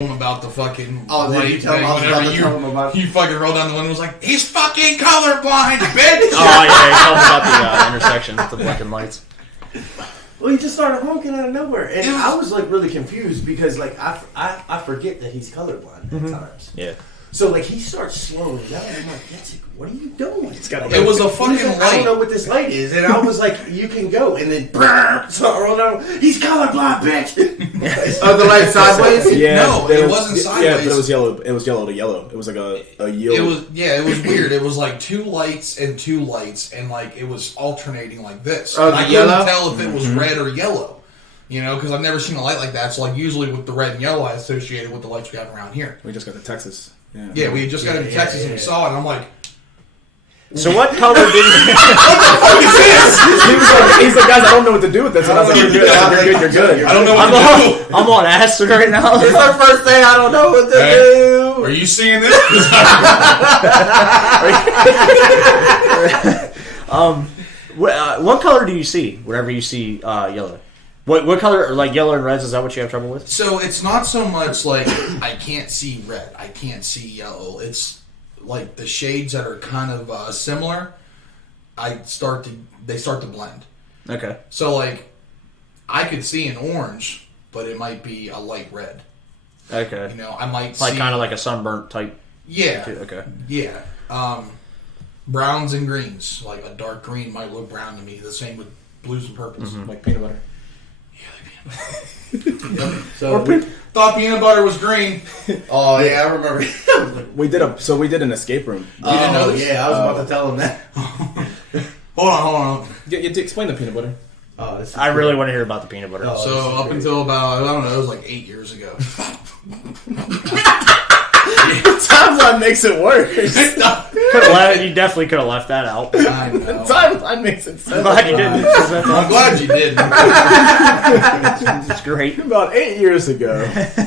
about the fucking did you tell him? Whenever you fucking rolled down the window and was like, he's fucking colorblind, bitch! Oh yeah, he told me about the intersection with the blinking lights. Well, he just started honking out of nowhere, and I was like really confused because like I forget that he's colorblind at times. Yeah. So like he starts slowing down, and I'm like, Jessica, what are you doing? It was a fucking light. I don't know what this light is, and I was like, you can go, and then so I rolled down. He's colorblind, bitch. Oh, the light sideways? Yeah, no, it wasn't sideways. Yeah, but it was yellow. It was yellow to yellow. It was like a yellow. It was weird. It was like two lights, and like it was alternating like this. Oh, and I yellow? couldn't tell if it was red or yellow. You know, because I've never seen a light like that. So like usually with the red and yellow, I associate it with the lights we have around here. We just got to Texas. Yeah, we had just got into Texas and we saw it, and I'm like, so what color did what the fuck is this? He's like, guys, I don't know what to do with this. And I was like, you're good. You're good. I don't know what to do. I'm on acid right now. It's our first day. I don't know what to do. Are you seeing this? What color do you see whenever you see yellow? What color, like yellow and reds, is that what you have trouble with? So it's not so much like I can't see red, I can't see yellow. It's like the shades that are kind of similar. They start to blend. Okay. So like I could see an orange, but it might be a light red. Okay. You know, I might like see kind of like a sunburnt type. Yeah. Okay. Yeah. Browns and greens. Like a dark green might look brown to me. The same with blues and purples. Mm-hmm. Like peanut butter. So thought peanut butter was green. Oh yeah, I remember. we did an escape room. You didn't know this? Yeah, I was about to tell him that. Hold on. You explain the peanut butter. Oh, this is I really want to hear about the peanut butter. So up until about, I don't know, it was like 8 years ago. Timeline makes it worse. You definitely could have left that out. I know. Timeline makes it sense. I'm glad you didn't. I'm glad you didn't. It's great. About 8 years ago,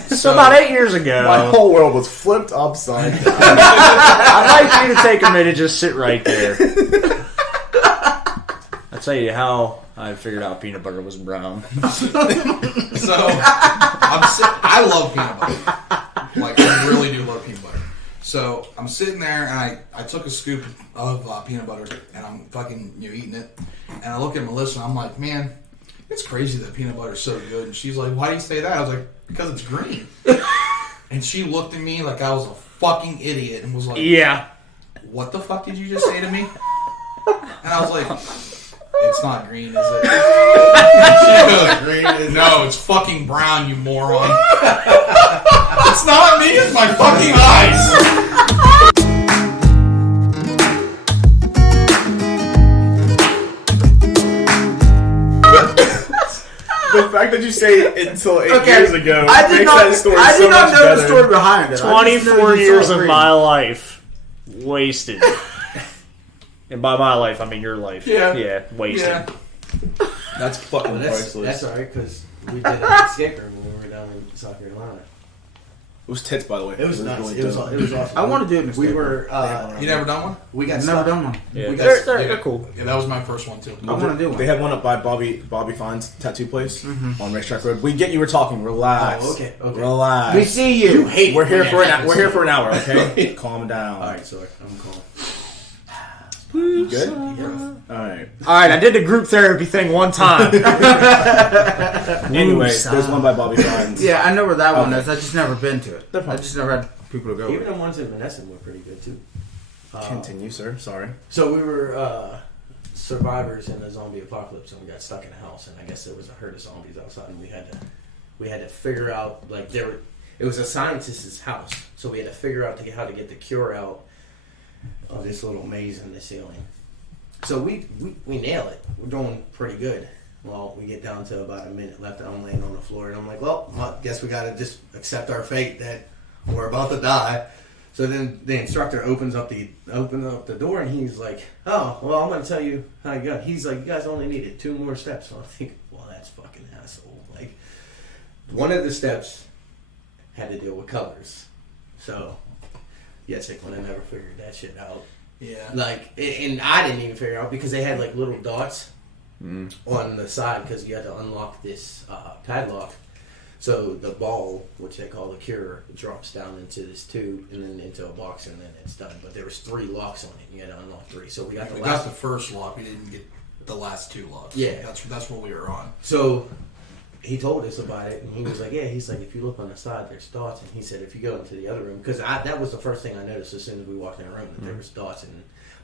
So about 8 years ago, my whole world was flipped upside down. I'd like you to take a minute, just sit right there. I'll tell you how I figured out peanut butter was brown. So I love peanut butter. Like I really do love peanut butter. So I'm sitting there and I took a scoop of peanut butter and I'm fucking eating it. And I look at Melissa and I'm like, man, it's crazy that peanut butter is so good. And she's like, why do you say that? I was like, because it's green. And she looked at me like I was a fucking idiot and was like, Yeah. what the fuck did you just say to me? And I was like, it's not green, is it? She goes, no, it's fucking brown, you moron. It's not me, it's my fucking eyes. The fact that you say it until 8 years ago I did makes not, that story I so did not much know better. the story behind it. 24 years of my life wasted. And by my life, I mean your life. Yeah. Wasted. Yeah. That's fucking That's priceless. alright because we did an escape room when we were down in South Carolina. It was tits, by the way. It was nice. really It was dope. awesome. I want to do it in a We escape were. You never done one? We got I've stuck. never done one. Yeah. We got They're cool. Yeah, that was my first one too. I want to do one. They had one up by Bobby Fine's tattoo place on Racetrack Road. We get you were talking. Relax. Oh, okay. Relax. We see you. Hate We're here when for that an we're happens. here for an hour. Okay, calm down. All right, sorry. I'm calm. You good? All right. All right, I did the group therapy thing one time. Anyway, there's one by Bobby Fine's. Yeah, I know where that one is. I just never been to it. They're fine. I just never had people to go Even with. the ones in Vanessa were pretty good too. Continue, sir. Sorry. So we were survivors in a zombie apocalypse, and we got stuck in a house. And I guess there was a herd of zombies outside, and we had to figure out like it was a scientist's house, so we had to figure out how to get the cure out of this little maze in the ceiling. So we nail it. We're doing pretty good. Well, we get down to about a minute left, and I'm laying on the floor, and I'm like, well, I guess we got to just accept our fate that we're about to die. So then the instructor opens up the door, and he's like, oh, well, I'm going to tell you how you got. He's like, you guys only needed 2 more steps. So I think, well, that's fucking asshole. Like, one of the steps had to deal with colors. So, yes, I never figured that shit out. Yeah. Like, and I didn't even figure out because they had like little dots on the side because you had to unlock this padlock. So the ball, which they call the cure, drops down into this tube and then into a box, and then it's done. But there was 3 locks on it. You had to unlock 3. So we got the We last. got the first lock. We didn't get the last 2 locks. Yeah. That's what we were on. So he told us about it, and he was like, he's like, if you look on the side, there's dots. And he said, if you go into the other room, because that was the first thing I noticed as soon as we walked in the room, that there was dots.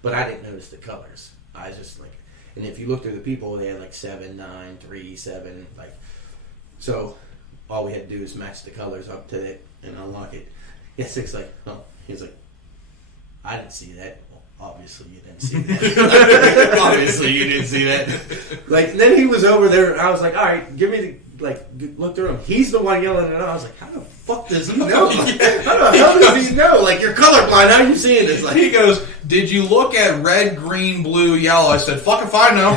But I didn't notice the colors. I was just like, and if you look through the people, they had like 7, 9, 3, 7, like, so all we had to do is match the colors up to it and unlock it. Yeah, Six like, oh, he's like, I didn't see that. Well, obviously you didn't see that. Obviously, you didn't see that. Like, then he was over there, and I was like, all right, give me look through him. He's the one yelling it out. I was like, how the fuck does he know? How the hell does he know? Like, you're colorblind. How are you seeing this? Like, He goes, did you look at red, green, blue, yellow? I said, fuck if I know.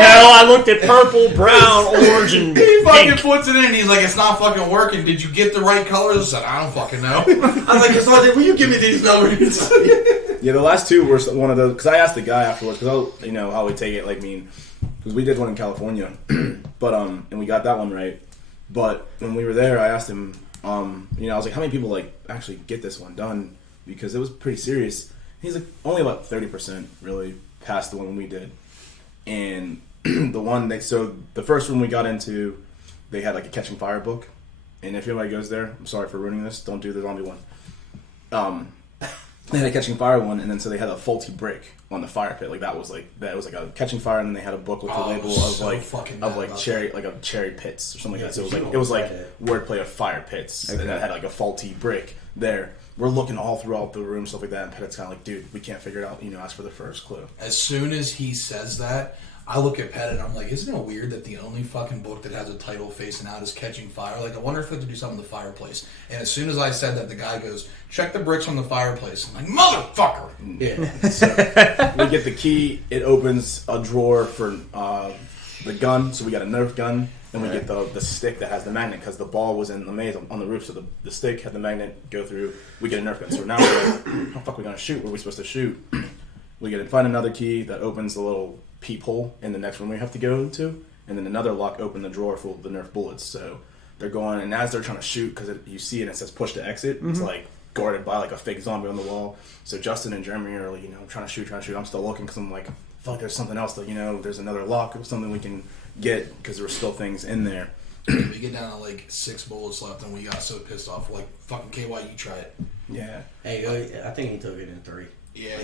No, I looked at purple, brown, orange, and He fucking pink. puts it in. He's like, it's not fucking working. Did you get the right colors? I said, I don't fucking know. I was like, Cassandra, will you give me these numbers? Yeah, the last 2 were one of those, because I asked the guy afterwards, because how we take it, like, because we did one in California, but, and we got that one right, but when we were there, I asked him, I was like, how many people, like, actually get this one done, because it was pretty serious. He's like, only about 30% really passed the one we did, and the one, so the first room we got into, they had, like, a catching fire book, and if anybody goes there, I'm sorry for ruining this, don't do the zombie one. They had a catching fire one, and then so they had a faulty brick on the fire pit. Like that was like a catching fire, and then they had a book with the label of cherry pits or something like that. So it was like wordplay of fire pits, and that had like a faulty brick there. We're looking all throughout the room, stuff like that, and Pettit's kind of like, dude, we can't figure it out. Ask for the first clue. As soon as he says that, I look at Pettit and I'm like, isn't it weird that the only fucking book that has a title facing out is Catching Fire? Like, I wonder if they have to do something with the fireplace. And as soon as I said that, the guy goes, check the bricks on the fireplace. I'm like, motherfucker! Yeah. So we get the key. It opens a drawer for the gun. So we got a Nerf gun. And we get the stick that has the magnet, because the ball was in the maze on the roof. So the stick had the magnet go through. We get a Nerf gun. So now we're like, how the fuck are we going to shoot? What are we supposed to shoot? We find another key that opens the little peephole in the next room we have to go to, and then another lock opened the drawer full of the Nerf bullets. So they're going, and as they're trying to shoot, because you see it and it says push to exit, it's like guarded by like a fake zombie on the wall. So Justin and Jeremy are like, trying to shoot. I'm still looking, because I'm like, I feel like there's something else that, there's another lock or something we can get, because there were still things in there. We get down to like 6 bullets left, and we got so pissed off. Like, fucking KY, you try it. Yeah. Hey, I think he took it in 3. Yeah,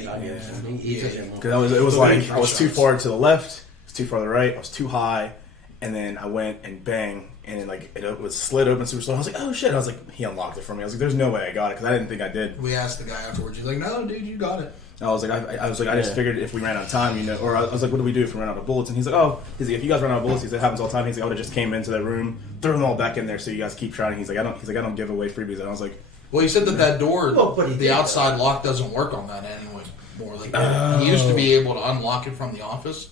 He took it. Because it was like I was too far to the left, I was too far to the right, I was too high, and then I went and bang, and then like it was slid open super slow. I was like, oh shit! I was like, he unlocked it for me. I was like, there's no way I got it, because I didn't think I did. We asked the guy afterwards. He's like, no, dude, you got it. I was like, I just figured if we ran out of time, or I was like, what do we do if we ran out of bullets? And he's like, if you guys run out of bullets, he said, it happens all the time. He's like, I would have just came into that room, threw them all back in there, so you guys keep trying. He's like, I don't give away freebies. And I was like, well, he said that door, but the outside lock doesn't work on that anyway. More like he used to be able to unlock it from the office,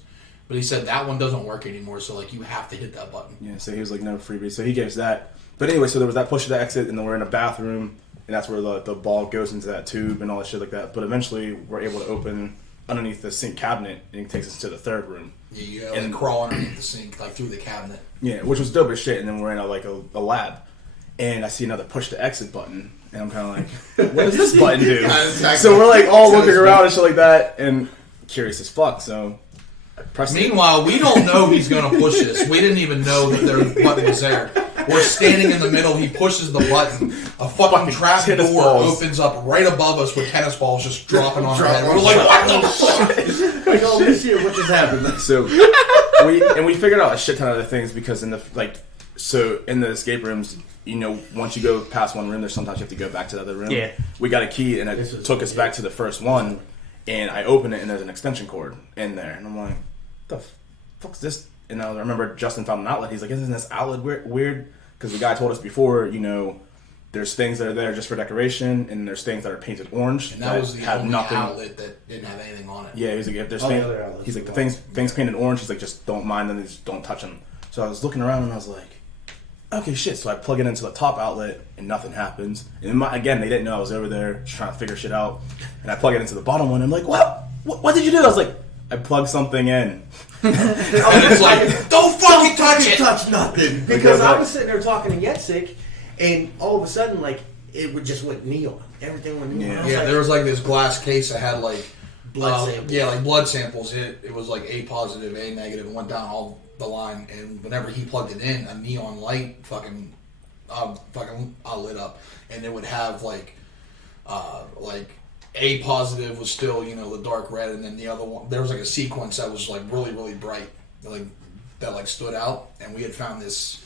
but he said that one doesn't work anymore. So like you have to hit that button. Yeah. So he was like, no freebies. So he gives that. But anyway, so there was that push to the exit, and then we're in a bathroom, and that's where the ball goes into that tube and all that shit like that. But eventually, we're able to open underneath the sink cabinet, and it takes us to the third room. Yeah, you gotta crawl underneath the sink, like through the cabinet. Yeah, which was dope as shit. And then we're in a lab, and I see another push to exit button, and I'm kind of like, what does this button do? So we're like all looking around and shit like that, and curious as fuck. So I pressed it. Meanwhile, we don't know he's gonna push this. We didn't even know that their button was there. We're standing in the middle. He pushes the button. A fucking trap door opens up right above us with tennis balls just dropping on our head. We're like, what the fuck? Like, oh, this year, what just happened? So we figured out a shit ton of other things, because in the escape rooms, once you go past one room, there's sometimes you have to go back to the other room. Yeah. We got a key, and it took us back to the first one, and I open it, and there's an extension cord in there, and I'm like, what the fuck's this? And I remember Justin found an outlet. He's like, isn't this outlet weird? Because the guy told us before, there's things that are there just for decoration, and there's things that are painted orange. And that was the only outlet that didn't have anything on it. Yeah, he's like, if there's he's like, the things painted orange, he's like, just don't mind them, just don't touch them. So I was looking around, and I was like, okay, shit. So I plug it into the top outlet, and nothing happens. And again, they didn't know I was over there just trying to figure shit out. And I plug it into the bottom one, and I'm like, what did you do? I was like, I plugged something in. And it's like, don't fucking touch it. Touch nothing. Because I was sitting there talking to Yetsik, and all of a sudden, like, it would just went neon. Everything went neon. I was like, there was like this glass case that had like blood samples. Yeah, like blood samples. It was like A positive, A negative, and went down all the line. And whenever he plugged it in, a neon light fucking lit up, and it would have like A positive was still, the dark red, and then the other one, there was like a sequence that was like really, really bright, like that like stood out, and we had found this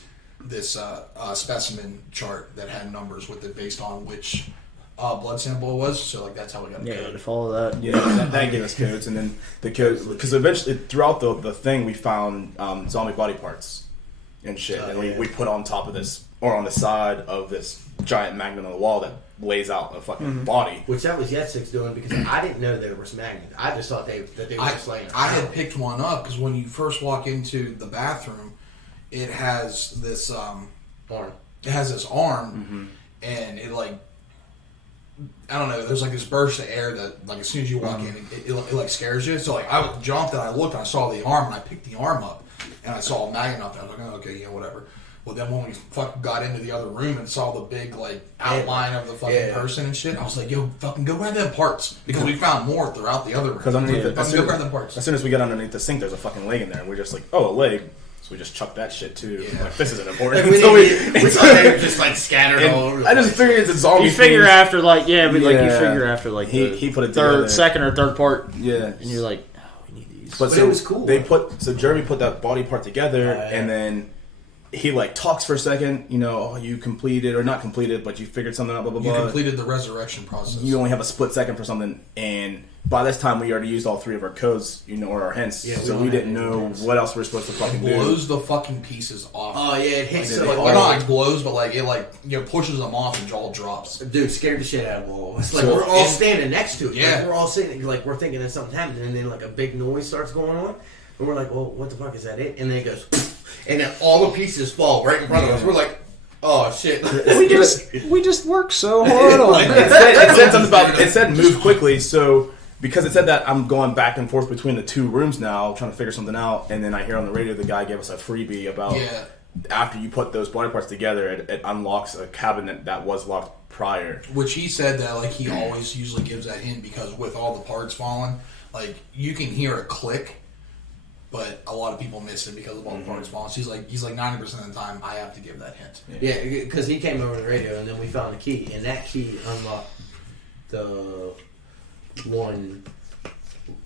specimen chart that had numbers with it based on which blood sample it was. So like that's how we got the code. To follow that. Yeah, that gave us codes, and then the codes, because eventually throughout the thing we found zombie body parts and shit, and we put on top of this or on the side of this giant magnet on the wall that lays out a fucking body. Which that was Yetsik's doing, because I didn't know there was magnets. I just thought that they were just laying around. I had picked one up because when you first walk into the bathroom, it has this arm. It has this arm, and it like, I don't know. There's like this burst of air that like as soon as you walk in, it like scares you. So like I jumped and I looked and I saw the arm and I picked the arm up and I saw a magnet up there. I was like, oh, okay, whatever. Well, then when we fucking got into the other room and saw the big like outline of the fucking person and shit, I was like, yo, fucking go grab them parts, because we found more throughout the other room. Because underneath go grab them parts. As soon as we got underneath the sink, there's a fucking leg in there, and we're just like, oh, a leg. So we just chucked that shit too. Yeah. Like, this isn't important. We thought they were just like scattered all over. I just figured it's a zombie. You figure thing. after like you figure after like he put it together. second or third part, yeah, and you're like, oh, we need these. But it was cool. Jeremy put that body part together, and then he like talks for a second. You completed or not completed, but you figured something out. Blah blah blah. You completed the resurrection process. You only have a split second for something, and by this time we already used all 3 of our codes, or our hints. Yeah, so we didn't know what else we were supposed to fucking do. It blows the fucking pieces off. Oh yeah, it hits so Like, hard. not like blows, but like it pushes them off and jaw drops. Dude, scared the shit out of all. It's like So we're all standing next to it. Yeah. Like, we're all sitting, like we're thinking that something happened, and then like a big noise starts going on, and we're like, well, what the fuck is that? And then it goes, and then all the pieces fall right in front of us. We're like, oh shit. we just worked so hard on it. It said something about. It said move quickly, so. Because it said that, I'm going back and forth between the 2 rooms now, trying to figure something out, and then I hear on the radio the guy gave us a freebie about after you put those body parts together, it unlocks a cabinet that was locked prior. Which he said that like he always usually gives that hint, because with all the parts falling, like you can hear a click, but a lot of people miss it because of all the parts falling. So he's like 90% of the time I have to give that hint. Yeah, because he came over the radio, and then we found a key, and that key unlocked the one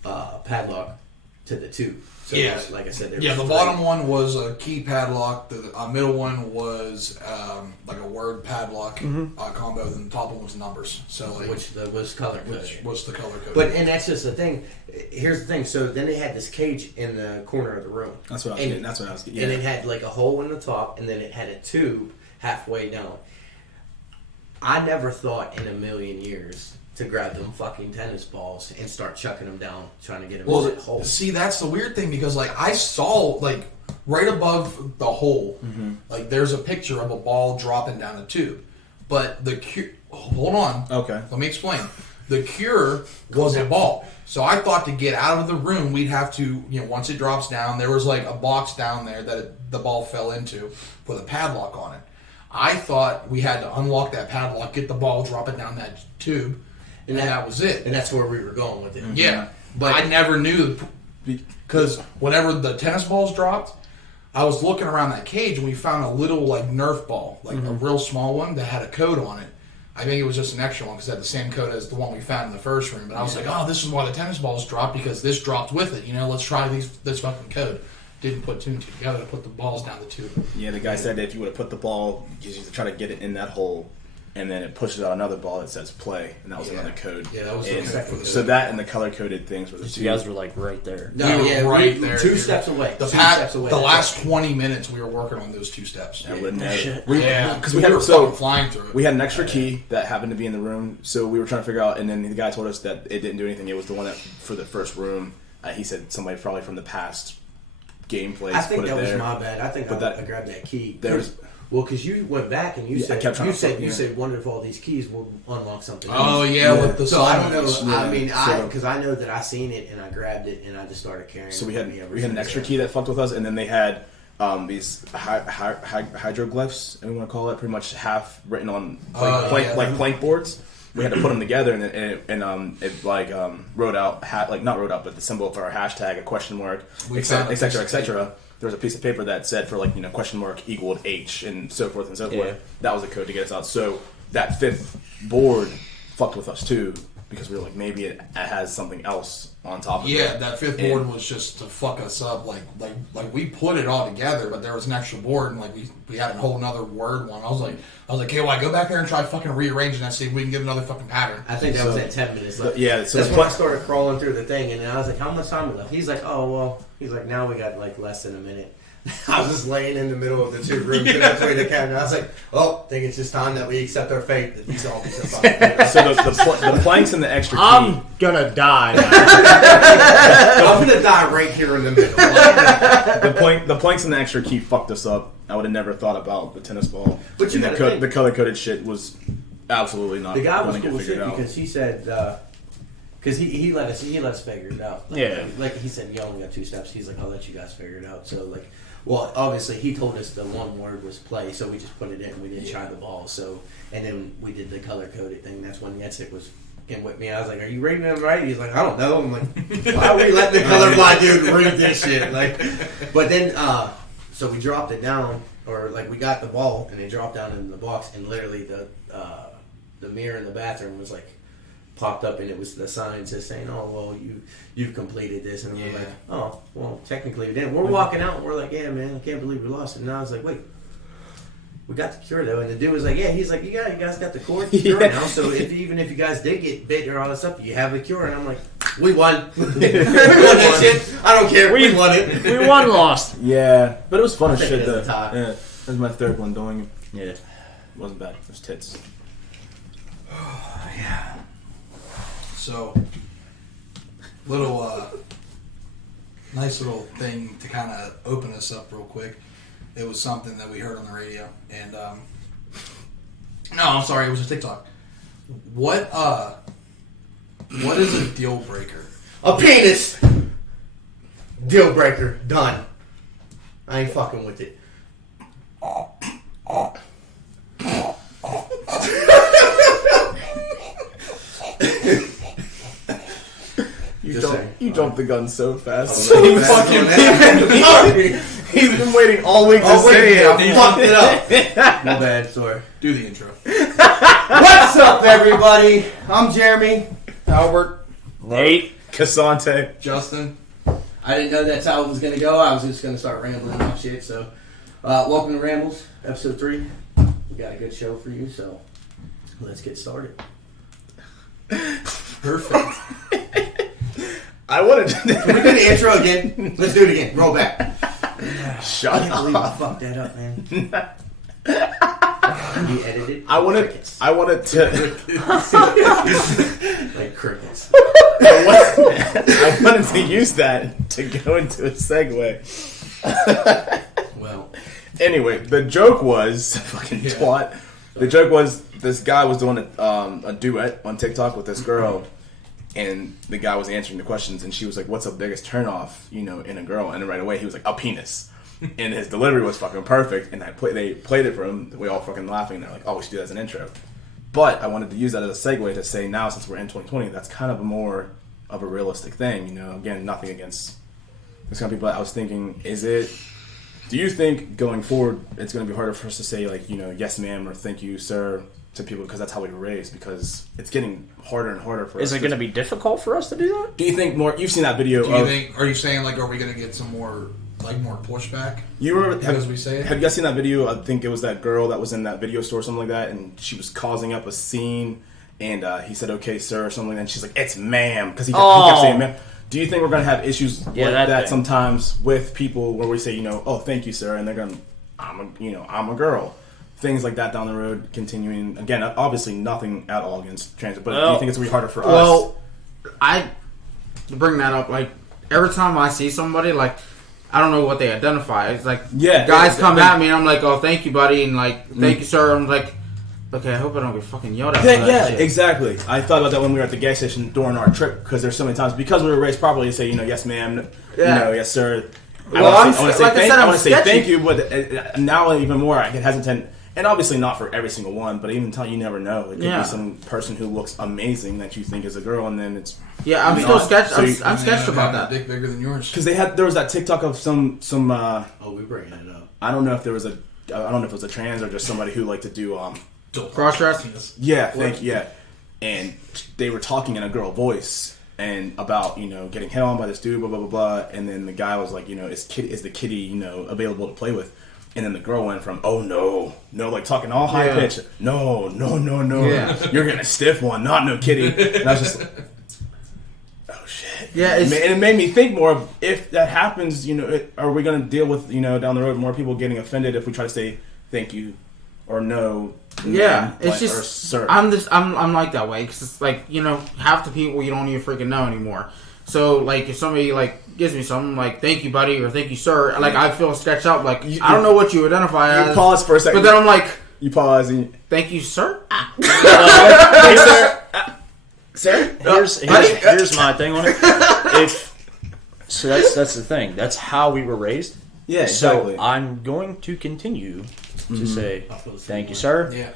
padlock to the 2. So Yeah. like I said, there Yeah, was the 3. bottom one was a key padlock. The middle one was like a word padlock combo, and the top one was numbers. So like, which was color coded. which was the color code. And that's just the thing. Here's the thing. So then they had this cage in the corner of the room. That's what I was getting. That's what I was getting. And it had like a hole in the top, and then it had a tube halfway down. I never thought in a million years to grab them fucking tennis balls and start chucking them down, trying to get them in that hole. See, that's the weird thing, because like I saw like right above the hole, like there's a picture of a ball dropping down a tube, but the cure. Hold on. Okay. Let me explain. The cure was a ball. So I thought to get out of the room, we'd have to, once it drops down, there was like a box down there that the ball fell into with a padlock on it. I thought we had to unlock that padlock, get the ball, drop it down that tube, and that was it. And that's where we were going with it. Yeah, but I never knew, because whenever the tennis balls dropped, I was looking around that cage and we found a little like Nerf ball, like a real small one that had a code on it. I think it was just an extra one because it had the same code as the one we found in the first room. But I was like, oh, this is why the tennis balls dropped, because this dropped with it. Let's try this fucking code. Didn't put 2 and 2 together to put the balls down the tube. Yeah, the guy said that if you would have put the ball, you just try to get it in that hole, and then it pushes out another ball that says play, and that was another code. Yeah, that was the And code for the so that and the color coded things were the You 2. guys were like right there. No, We were right there, 2 dude. steps away. The 2 steps away. last 20 minutes we were working on those 2 steps. I would never. shit. Because we were had fucking flying through it. we had an extra key that happened to be in the room, so we were trying to figure out. And then the guy told us that it didn't do anything. It was the one that for the first room. He said somebody probably from the past gameplays I think put it that was there. my bad. I think But I grabbed that key. There's Well, because you went back and you Yeah, I said kept trying you to said fuck, you yeah. said wonder if all these keys will unlock something. Oh else. yeah, with the So I don't know. signs. I mean, So- because I know that I seen it and I grabbed it and I just started carrying. So it we with had me ever we had an since extra then. key that fucked with us, and then they had these hydroglyphs, and we want to call it, pretty much half written on plank boards. We had to put them together, and it wrote out not wrote out, but the symbol for our hashtag, a question mark, etc. etc. There was a piece of paper that said for question mark equaled H and so forth and so forth. Yeah. That was the code to get us out. So that fifth board fucked with us too, because we were like, maybe it has something else on top of it. Yeah, that fifth board was just to fuck us up. Like we put it all together, but there was an extra board, and we had a whole another word one. I was like, okay, well, I go back there and try fucking rearranging that, see if we can get another fucking pattern. I think that was at 10 minutes left. Yeah, so that's the when I started crawling through the thing, and then I was like, "How much time we left?" He's like, "Oh well." He's like, "Now we got like less than a minute." I was just laying in the middle of the two rooms between the camera. I was like, "Oh, I think it's just time that we accept our fate that these zombies are fucking." So the planks and the extra key. I'm gonna die. I'm gonna die right here in the middle. The planks and the extra key fucked us up. I would have never thought about the tennis ball. But you and gotta think- the color coded shit was absolutely not. The guy was gonna cool get as shit figured out. because he said, because he let us figure it out. Like he said, you only got 2 steps. He's like, I'll let you guys figure it out. So like, well, obviously he told us the one word was play, so we just put it in. We didn't try the ball. So and then we did the color coded thing. That's when Yetsik was in with me. I was like, are you reading them right? He's like, I don't know. I'm like, why are we letting the colorblind dude read this shit? Like, but then so we dropped it down, or like we got the ball and it dropped down in the box, and literally the mirror in the bathroom was like popped up, and it was the sign just saying, "Oh well, you've completed this," and we're like, "Oh well, technically we didn't." We're walking out, and we're like, "Yeah, man, I can't believe we lost it." And I was like, "Wait, we got the cure though." And the dude was like, "Yeah," he's like, "You guys got the cure now. So even if you guys did get bit or all that stuff, you have the cure." And I'm like, "We won. we won that shit. I don't care. We won it. We won, lost. Yeah, but it was fun as think shit it though. is a tie. Yeah, that was my third one doing it. Yeah. It wasn't bad. It was tits. So, nice little thing to kind of open us up real quick. It was something that we heard on the radio, and no, I'm sorry, it was a TikTok. What is a deal breaker? A penis. Deal breaker. Done. I ain't fucking with it." You jumped the gun so fast. So fucking He's been waiting all week to Oh, wait, say I it. fucked it up. My bad, sorry. Do the intro. What's up, everybody? I'm Jeremy. Albert. Nate. Cassante. Justin. I didn't know that's how it was going to go. I was just going to start rambling off shit. So, welcome to Rambles, episode 3. We got a good show for you, so let's get started. Perfect. I wanted Can we do the intro again? Let's do it again. Roll back. Shut I can't believe I up. fucked that up, man. You edited. I wanted to. Like crickets. I wanted to use that to go into a segue. Well, Anyway, the joke was fucking twat. The joke was this guy was doing a duet on TikTok with this girl, and the guy was answering the questions, and she was like, "What's the biggest turnoff, in a girl?" And then right away he was like, "A penis." And his delivery was fucking perfect, and they played it for him. We all fucking laughing. And they're like, "Oh, we should do that as an intro." But I wanted to use that as a segue to say now, since we're in 2020, that's kind of more of a realistic thing. Again, nothing against this kind of people. I was thinking, do you think going forward it's going to be harder for us to say like, yes ma'am or thank you sir to people because that's how we were raised, because it's getting harder and harder for us. Is it going to be difficult for us to do that? Do you think more? You've seen that video. Are you saying like, are we gonna get some more pushback? You were As we say it? Have you guys seen that video? I think it was that girl that was in that video store or something like that, and she was causing up a scene, and he said okay sir or something like that, and she's like, it's ma'am, because he kept saying ma'am. Do you think we're gonna have issues like that sometimes with people where we say, oh, thank you, sir, and they're gonna, I'm a girl, things like that down the road, continuing. Again, obviously nothing at all against trans, but do you think it's gonna be harder for us? Well, I bring that up. Like every time I see somebody, like I don't know what they identify. It's like Yeah, guys come at me and I'm like, oh, thank you, buddy, and like, thank you, sir. I'm like, okay, I hope I don't get fucking yelled at. For that Yeah, shit. exactly. I thought about that when we were at the gas station during our trip because there's so many times because we were raised properly to say, yes, ma'am, yes, sir. Well, I want to say like I thank, said, I I'm want to say sketchy. thank you, but now even more, I get hesitant. And obviously not for every single one, but even tell you never know. It could be some person who looks amazing that you think is a girl, and then it's Yeah, I'm still sketched. I'm sketched about that. Dick bigger than yours. because there was that TikTok of some. Oh, we're bringing it up. I don't know if there was I don't know if it was a trans or just somebody who liked to do Cross dress. Yeah, thank you. Yeah, and they were talking in a girl voice and about getting hit on by this dude, blah blah blah blah. And then the guy was like, is the kitty available to play with? And then the girl went from no, like talking all high pitch, no, Yeah. you're gonna stiff one, not no kitty. And I was just like, oh shit. Yeah, And it made me think more of if that happens, are we gonna deal with down the road more people getting offended if we try to say thank you or no? Yeah, it's like, just or sir. I'm like that way because it's like half the people you don't even freaking know anymore. So like if somebody like gives me something like thank you buddy or thank you sir, like I feel sketched out like I don't know what you identify as. You pause for a second, but then I'm like you pause and thank you sir. hey, sir. Here's my thing on it. So that's the thing. That's how we were raised. Yeah, exactly. So I'm going to continue to say thank you, sir. Yeah.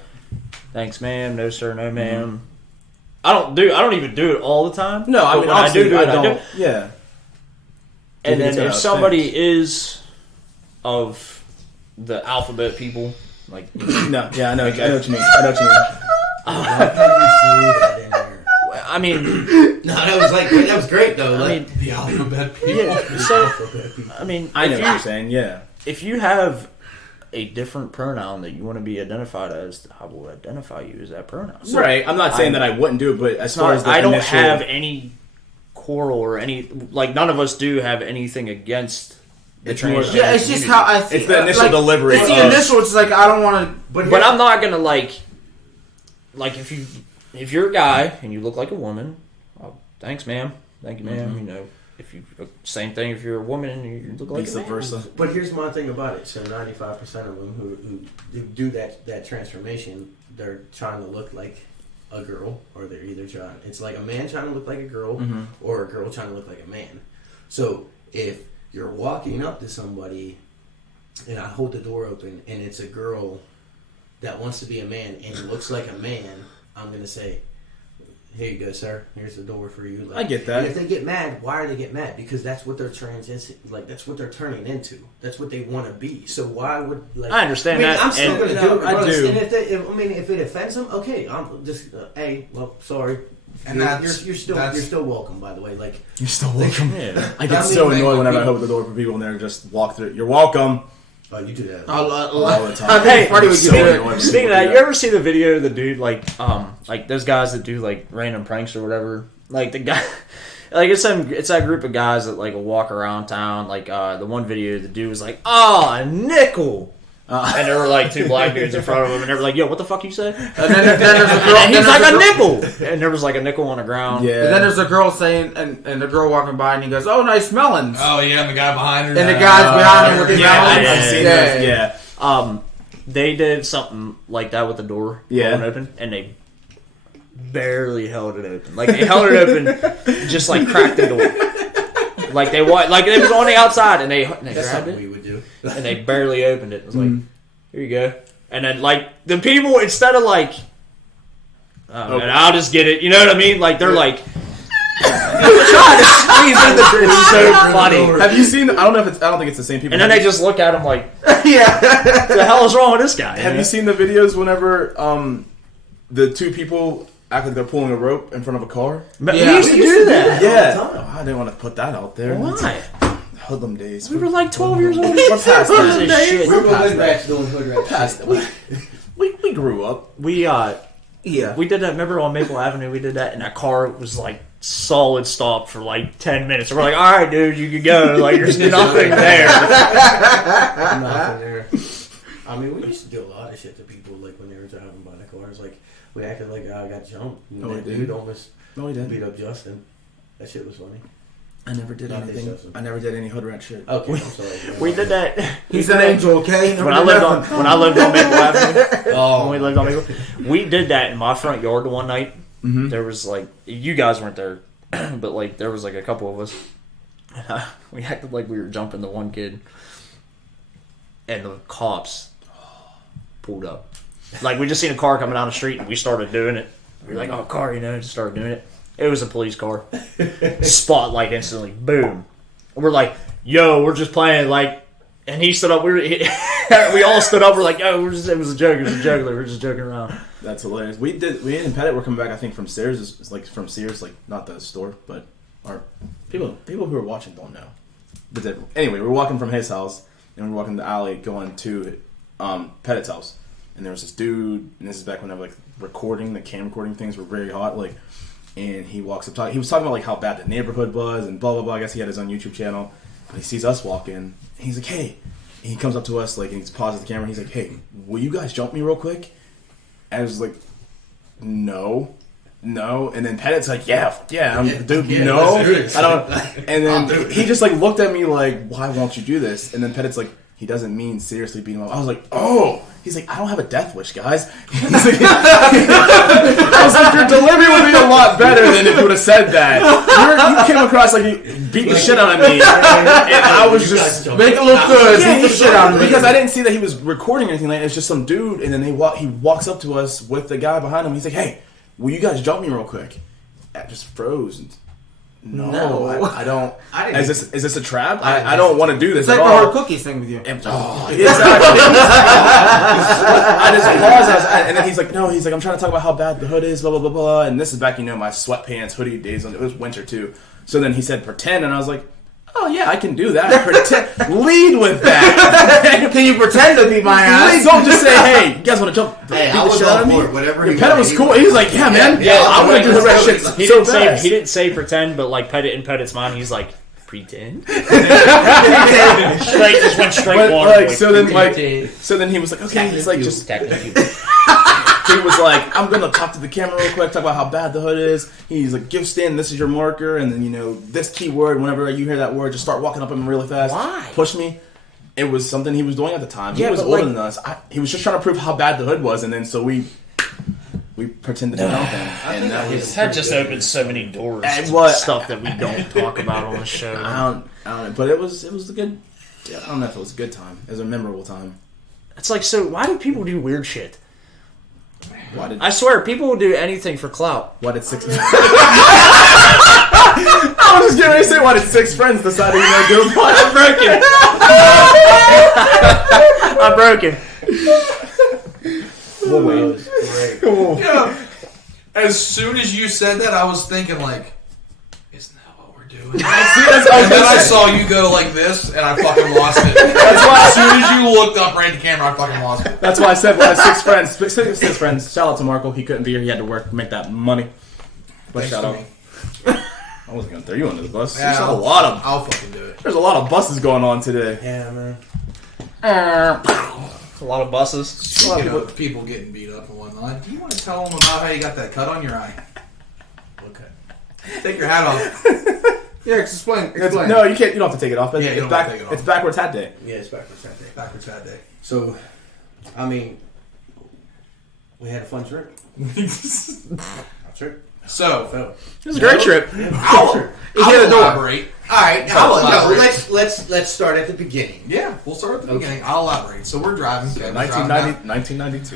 Thanks, ma'am. No, sir. No, ma'am. I don't even do it all the time. No, I but mean when I do obviously, it, I do. Yeah. And You then think if it's somebody is of the alphabet people, like No, yeah, I know what you mean. I know what you mean. How you threw that in there? I mean, No, that was great though. I mean, The alphabet people. yeah. So I mean, I know if what you're saying. Yeah. if you have a different pronoun that you want to be identified as, I will identify you as that pronoun. So Right. I'm not saying that I wouldn't do it, but as far as the I don't initial, have any quarrel or any none of us do have anything against the It's more- transgender Yeah, it's just community. how I see It's the initial delivery It's the of- initial. It's like I don't want to. But I'm not gonna like if you're a guy and you look like a woman, thanks, ma'am, thank you, ma'am. If you same thing if you're a woman and you look like vice a man. versa. But here's my thing about it. So 95% of them who do that transformation, they're trying to look like a girl, or they're either trying. It's like a man trying to look like a girl, or a girl trying to look like a man. So if you're walking up to somebody, and I hold the door open, and it's a girl that wants to be a man and looks like a man, I'm gonna say, here you go, sir. Here's the door for you. I get that. And if they get mad, why are they get mad? Because that's what they're that's what they're turning into. That's what they want to be. So why would I understand that, I'm still and- going to do it. I regardless. do. And if it offends them, okay. I'm just hey, well, sorry. And You're still welcome. By the way, like You're still welcome. Yeah. I get I so mean, annoyed whenever I people- open the door for people and they're just walk through. You're welcome. oh, you do that. All the time. I think it's funny when you So do annoyed it. when Speaking people of that, do you ever see the video of the dude like those guys that do like random pranks or whatever? Like the guy, like it's that group of guys that like will walk around town. Like the one video, the dude was like, "Oh, a nickel," and there were like two black dudes in front of him, and they were like, "Yo, what the fuck you say?" And then there's a girl. And he's like, then "A there's girl- nickel," and there was like a nickel on the ground. Yeah. And then there's a girl saying, and the girl walking by, and he goes, "Oh, nice melons." Oh yeah, and the guy behind her. And the guy's behind him with the Yeah, melons. I've seen Yeah. those. Yeah. They did something like that with the door Yeah. going open, and they barely held it open. Like they held it open, just like cracked the door. Like it was on the outside, and they That's grabbed something it, we would do. and they barely opened it. It was like, here you go. And then like the people, instead of like, oh, man, I'll just get it. You know what I mean? Like they're like. trying to squeeze in the door. It's so funny. Have you seen? I don't think it's the same people. And then they just look at him like, Yeah. what the hell is wrong with this guy? Have you seen the videos whenever the two people act like they're pulling a rope in front of a car? We Yeah. used to do that. Yeah. all the time. Oh, I didn't want to put that out there. Why? Hoodlum days. We were like 12 years old. We're past that. This shit. We're hood rats doing hood rat Past shit. that. We grew up. We Yeah. we did that. Remember on Maple Avenue, we did that, and that car was like solid stop for like 10 minutes. We're like, all right, dude, you can go. Like, there's nothing there. Nothing there. I mean, we used to do a lot of shit to people, like when they were driving by the cars. Like we acted like I got jumped. No, that we dude didn't. almost No, we didn't. beat up Justin. That shit was funny. I never did Not anything. this I never did any hood rat shit. Okay, I'm sorry. We did that. He's an angel, okay? When I lived on Maple Avenue. Oh, When we lived on Maple, we did that in my front yard one night. Mm-hmm. There was like, you guys weren't there, but like there was like a couple of us. We acted like we were jumping the one kid, and the cops pulled up. Like we just seen a car coming down the street, and we started doing it. We were like, "Oh, car!" Just started doing it. It was a police car. Spotlight instantly, boom. And we're like, "Yo, we're just playing." Like, and he stood up. We all stood up. We're like, "Yo, it was a joke. It was a joke. We're just joking around." That's hilarious. We and Pettit were coming back. I think from Sears, it's like from Sears, like not the store, but our people who are watching don't know. But anyway, we're walking from his house, and we're walking the alley going to Pettit's house, and there was this dude, and this is back when I was like recording. The cam recording things were very hot, like. And he walks up, he was talking about like how bad the neighborhood was and blah blah blah. I guess he had his own YouTube channel, but he sees us walk in. And he's like, "Hey," and he comes up to us like, and he pauses the camera. And he's like, "Hey, will you guys jump me real quick?" And I was like, "No." And then Pettit's like, "Yeah, dude, no, I don't." And then he just like looked at me like, "Why won't you do this?" And then Pettit's like, "He doesn't mean seriously beat him up." I was like, "Oh." He's like, "I don't have a death wish, guys." He's like, I was like, "Your delivery would be a lot better than if you would have said that. You came across like you beat the shit out of me." And I was just make it look good. Beat the shit out of me. Because I didn't see that he was recording or anything like that. It's just some dude, and then he walks up to us with the guy behind him. He's like, "Hey, will you guys jump me real quick?" I just froze. No. I don't. Is this a trap? I don't want to do this It's like at the all. hard cookies thing with you. Exactly. I just paused, and then he's like, "No," he's like, "I'm trying to talk about how bad the hood is, blah blah blah blah." And this is back, my sweatpants, hoodie days. It was winter too. So then he said, "Pretend," and I was like, "Oh yeah, I can do that." Pretend. Lead with that. Can you pretend to be my ass? Don't just say, "Hey, you guys want to jump?" Hey, I was all for it. Whatever. Your Pettit was cool. He was like, "Yeah, man. Yeah, I want to do the red shit." He didn't say pretend, but like in Pettit's mind, he's like, "Pretend." Just went straight But, water. like, so then he was like, "Okay," he's like, just. He was like, "I'm gonna talk to the camera real quick, talk about how bad the hood is." He's like, "Give Stan, this is your marker, and then this keyword. Whenever you hear that word, just start walking up him really fast. Why? Push me." It was something he was doing at the time. He Yeah, was but, older like- than us. He was just trying to prove how bad the hood was, and then so we pretended to know him, and that was. That just opens so many doors And to what- stuff that we don't talk about on the show. I don't know, but it was a good. I don't know if it was a good time. It was a memorable time. It's like, so why do people do weird shit? Why did I swear, people will do anything for clout. Why did six? I was just getting ready to say, why did six friends decide to do a podcast? I'm broken. Well, wait. Great. Yeah. As soon as you said that, I was thinking like, isn't that what we're doing? And then I saw you go like this, and I fucking lost it. That's why as soon as you looked up right at the camera, I fucking lost it. That's why I said, well, I have six friends. Six friends. Shout out to Marco. He couldn't be here. He had to work to make that money. But Thanks shout to out. me. I wasn't going to throw you under the bus. Yeah, There's a lot of. I'll fucking do it. There's a lot of buses going on today. Yeah, man. A lot of buses. Speaking of people getting beat up and whatnot, do you want to tell them about how you got that cut on your eye? Okay. Take your hat off. Yeah, explain. No, you can't. You don't have to take it off. Yeah, you It's don't back. have to take it off. It's backwards hat day. Yeah, it's backwards that day. Backwards hat day. So, I mean, we had a fun trip. Our trip. So, It was a great trip. I'll elaborate. All right, I'll elaborate. let's start at the beginning. Yeah, we'll start at the beginning. I'll elaborate. So we're driving. Kevin's 1992.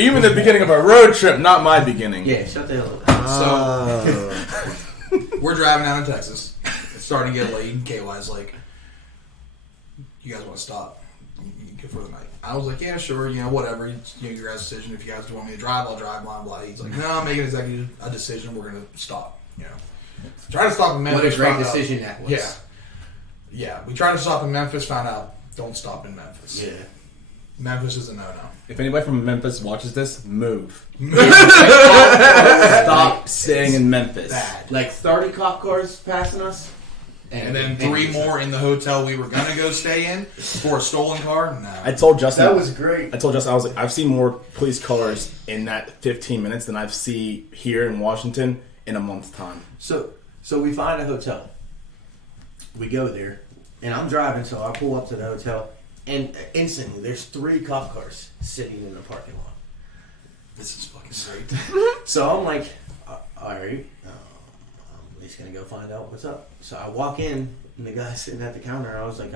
Even the beginning of our road trip, not my beginning. Yeah, shut the hell up. So we're driving down in Texas. It's starting to get late, and KY's like, "You guys want to stop? You go for the night." I was like, "Yeah, sure. Whatever. Your guys' decision. If you guys want me to drive, I'll drive. Blah blah." He's like, "No, I'm making a decision. We're gonna stop." Trying to stop in Memphis. What a great found out- decision that was. Yeah. We tried to stop in Memphis. Found out don't stop in Memphis. Yeah. Memphis is a no-no. If anybody from Memphis watches this, move. Stop staying in Memphis. Bad. Like 30 cop cars passing us. And then 3 more in the hotel we were gonna go stay in for a stolen car. No. I told Justin. That was great. I told Justin, I was like, I've seen more police cars in that 15 minutes than I've seen here in Washington in a month's time. So So we find a hotel. We go there, and I'm driving, so I pull up to the hotel, and instantly there's 3 cop cars sitting in the parking lot. This is fucking great. So I'm like, all right, I'm at least gonna go find out what's up. So I walk in, and the guy's sitting at the counter. I was like,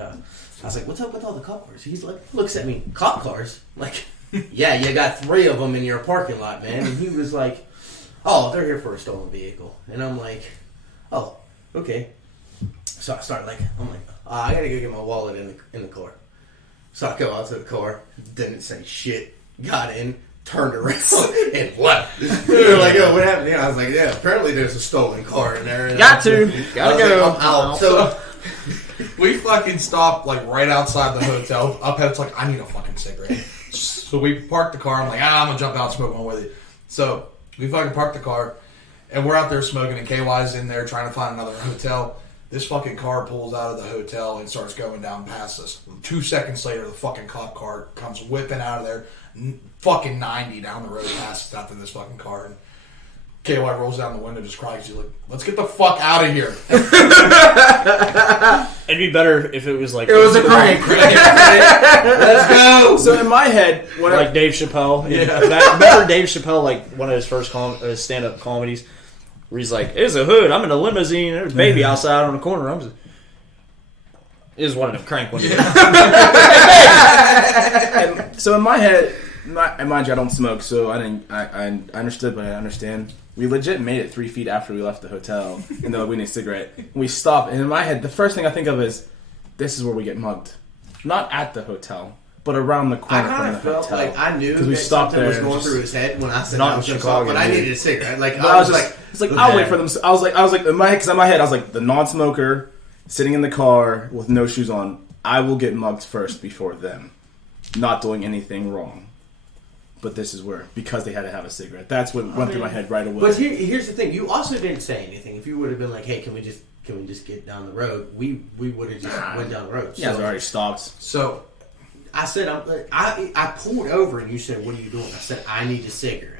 what's up with all the cop cars? He's like, looks at me, cop cars? Like, yeah, you got 3 of them in your parking lot, man. And he was like, oh, they're here for a stolen vehicle. And I'm like, oh, okay. So I start I'm like, I gotta go get my wallet in the car. So I go out to the car, didn't say shit, got in, turned around, and left. They're like, yo, what happened? Yeah, I was like, yeah, apparently there's a stolen car in there. And Gotta I go. was like, I'm out. So We fucking stopped like right outside the hotel. Uphead's like, I need a fucking cigarette. So we parked the car. I'm like, I'm gonna jump out and smoke one with you. So we fucking parked the car, and we're out there smoking, and KY's in there trying to find another hotel. This fucking car pulls out of the hotel and starts going down past us. 2 seconds later, the fucking cop car comes whipping out of there, fucking 90 down the road past us after this fucking car. And KY rolls down the window, just cries. He's like, let's get the fuck out of here. It'd be better if it was like It was a crank. let's go. So in my head, when like Dave Chappelle. Yeah. Remember Dave Chappelle, like one of his first stand-up comedies, where he's like, "It's a hood. I'm in a limousine. There's a baby outside on the corner. I'm just." It was one of them crank ones. and so in my head, and mind you, I don't smoke, so I understood, but I understand. We legit made it 3 feet after we left the hotel, and they're like, we need a cigarette. We stop, and in my head, the first thing I think of is, this is where we get mugged. Not at the hotel, but around the I corner from kind the of felt hotel. like I knew we that stopped something there was and going just- through his head when I said Not I was in going to Chicago, stop, but I dude. needed a cigarette. Like, But I was like, it's like I'll wait for them. I was like in my head, because in my head I was like the non-smoker sitting in the car with no shoes on. I will get mugged first before them, not doing anything wrong. But this is where, because they had to have a cigarette. That's what went through my head right away. But here's the thing: you also didn't say anything. If you would have been like, "Hey, can we just get down the road?" We would have just went down the road. yeah, it's already stopped. So I said, I pulled over, and you said, "What are you doing?" I said, "I need a cigarette."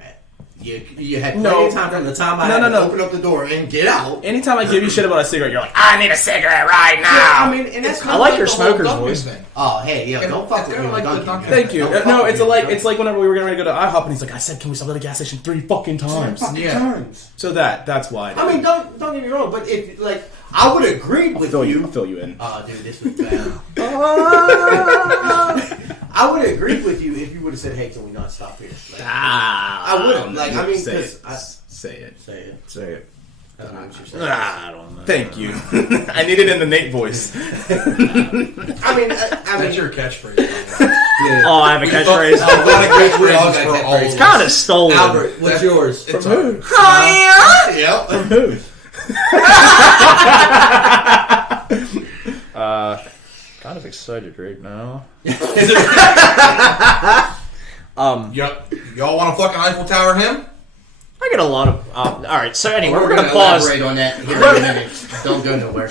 You had plenty of time from the time I had to open up the door and get out. Anytime I give you shit about a cigarette, you're like, I need a cigarette right now. Yeah, I mean, and that's I like your the whole smoker's Dunkin' voice. thing. oh, hey, yo, don't fuck with me. like the Dunkin', Dunkin'. man. Thank you. Don't fuck No, with it's me, like Dunkin'. it's like whenever we were getting ready to go to IHOP, and he's like, I said, can we stop at the gas station 3 fucking times? Yeah. times. So that's why. I mean, don't get me wrong, but if like I would have agreed with I'll you. fill you in. Oh, dude, this was bad. I would have agreed with you if you would have said, "Hey, can we not stop here?" Like, I would have. Like, I mean, say because it. Say it. say it. Say it. I don't know what you're saying. I don't know. Thank you. I need it in the Nate voice. I mean, That's your catchphrase. Oh, I have a catchphrase. I've got a catchphrase got for all. It's kind of stolen. Albert, what's yours? It's From who? Yep. From who? Kind of excited right now. Yep. Y'all want to fucking Eiffel Tower him? I get a lot of. All right, so anyway, we're We're gonna pause. elaborate on that here in a minute. Don't go nowhere.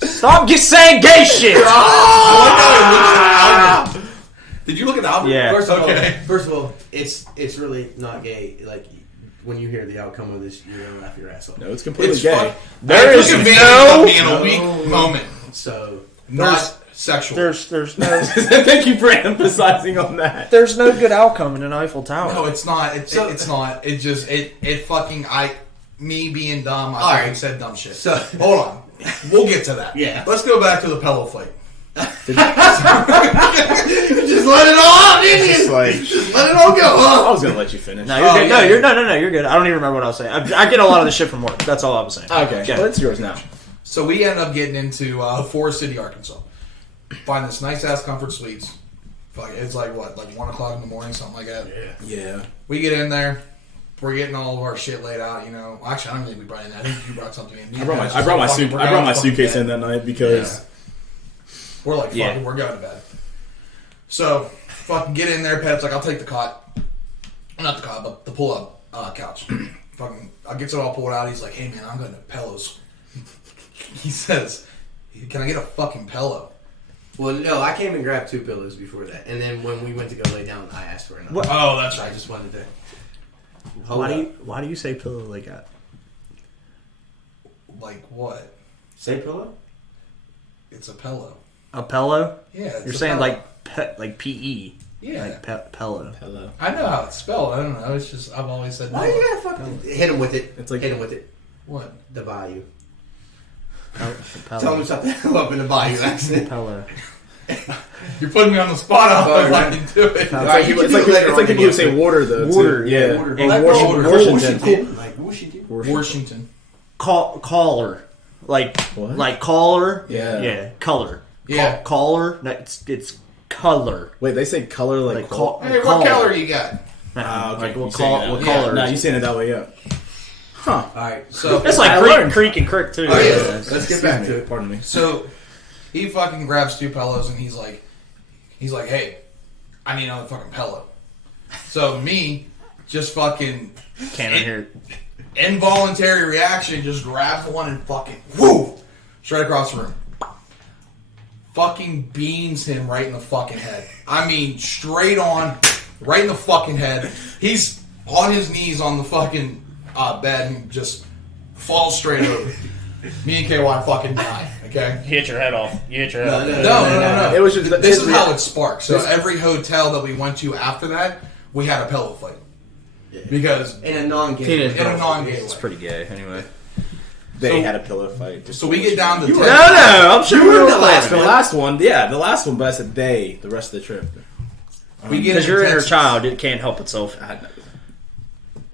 Stop saying gay shit. Did you look at the album? Yeah. First of all, it's really not gay. Like when you hear the outcome of this, you're gonna laugh your ass off. No, it's completely It's gay. fun. There I is took advantage no- of being a weak moment, So not sexual. There's no Thank you for emphasizing on that. there's no good outcome in an Eiffel Tower. No, it's not. It's not. It just it fucking me being dumb. I All fucking right. said dumb shit. So- hold on, we'll get to that. Yeah. Let's go back to the pillow fight. just let it all out, didn't It's you? like, Just let it all go. I was gonna let you finish. No, you're Oh, good. yeah. No, you're good. I don't even remember what I was saying. I get a lot of the shit from work. That's all I was saying. Okay, Yeah. well, it's yours now. So we end up getting into Forest City, Arkansas. Find this nice ass Comfort Suites. Fuck, it's like what, like 1 o'clock in the morning, something like that. Yeah. We get in there. We're getting all of our shit laid out. You know, actually, I don't think we brought in that. I think you brought something in. I brought my suitcase in that night because We're like, fucking, we're going to bed. So, fucking get in there, Pet's like, I'll take the cot. Not the cot, but the pull-up couch. Fucking, I gets it all pulled out. He's like, hey, man, I'm going to pillows. He says, can I get a fucking pillow? Well, no, I came and grabbed 2 pillows before that, and then when we went to go lay down, I asked for another. Oh, that's I right. just wanted to. Why do you say pillow like that? Like what? Say pillow? It's a pillow. A pillow? Yeah. It's You're a saying pillow. like PE. Yeah. Like pillow. Hello. I know how it's spelled. I don't know. It's just I've always said. Why do you gotta fucking hit him with it? It's like hit him with it. What? The bayou. Pillow. Tell him shut the hell up in the bayou accent. Pillow. You're putting me on the spot. I don't know if I can do it. Alright, you it's can like do it later it's like on. people who say water though. Water, too. yeah. Water. And Like Washington. Like Washington. Washington. Caller. Like What? caller. Yeah. Yeah. Color. Yeah. Caller. No, it's color. Wait, they say color like Hey, what color you got? Okay. Like you what saying that. what Yeah. color? Nah, is you it? saying it that way, yeah. Huh. Alright, So It's like creek and crick too. Oh, yeah. Yeah. Let's get back to it. Pardon me. So he fucking grabs 2 pillows and he's like, hey, I need another fucking pillow. So me, just fucking Can't hear. involuntary reaction, just grabs one and fucking whoo, straight across the room. Fucking beans him right in the fucking head. I mean, straight on, right in the fucking head. He's on his knees on the fucking bed and just falls straight over. Me and KY fucking die. Okay. You hit your head off. You hit your head off. No. It was just This is how it sparked. So every hotel that we went to after that, we had a pillow fight. Because In a non-game. Teenage in a non-gay It's way. pretty gay, anyway. They had a pillow fight. So we get down to No, I'm sure we were the last last one. Yeah, the last one. But I said they. The rest of the trip. We get because into your inner Texas. child, it can't help itself.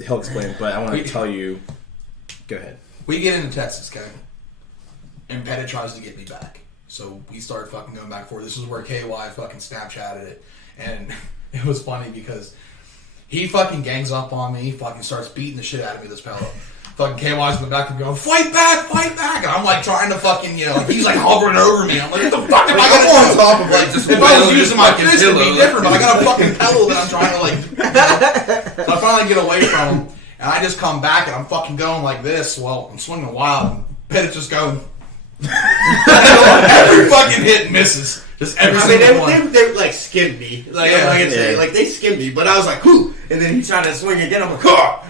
He'll explain, but I want to tell you. Go ahead. We get into Texas, okay? And Pettit tries to get me back. So we start fucking going back and forth. This is where KY fucking Snapchatted it. And it was funny because he fucking gangs up on me. He fucking starts beating the shit out of me with this pillow. Fucking KY's in the back and going, fight back! And I'm like trying to fucking, like, he's like hovering over me. I'm like, what the fuck am I gonna do? on top of like just If I was using my fist, it'd be different, but I got a fucking pillow that I'm trying to like. So I finally get away from him, and I just come back and I'm fucking going like this. Well, I'm swinging wild, and Pettit's just going. Every fucking hit misses. Just every I mean, single one. they like skimmed me. Like, Yeah, like I say, yeah. like they skimmed me, but I was like, whoo! And then he tried to swing again. I'm like, oh!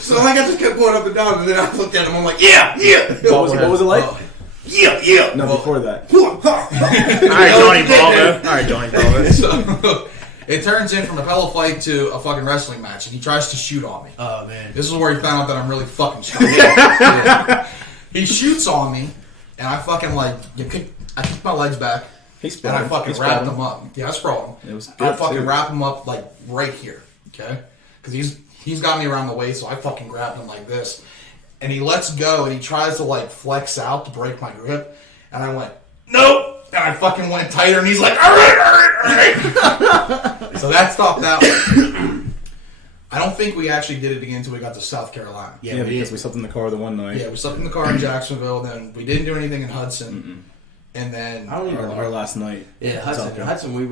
So like I just kept going up and down, and then I looked at him. I'm like, yeah. What was it like? Oh, Yeah. No, before that. All right, Johnny Bravo. All right, Johnny Bravo. so it turns in from a pillow fight to a fucking wrestling match, and he tries to shoot on me. Oh man. This is where he found out that I'm really fucking strong. Yeah. He shoots on me, and I fucking like, I kick my legs back, He's and I fucking wrapped him up. Yeah, I sprawled him. It was I good, fucking too. wrap him up like right here, okay? Because he's got me around the waist, so I fucking grabbed him like this, and he lets go, and he tries to like flex out to break my grip, and I went nope, and I fucking went tighter, and he's like all right. So that stopped that one. I don't think we actually did it again until we got to South Carolina. Yeah, because we slept in the car the one night. Yeah, we slept in the car in Jacksonville. Then we didn't do anything in Hudson, and then I don't even Our last night. Yeah, South Hudson. We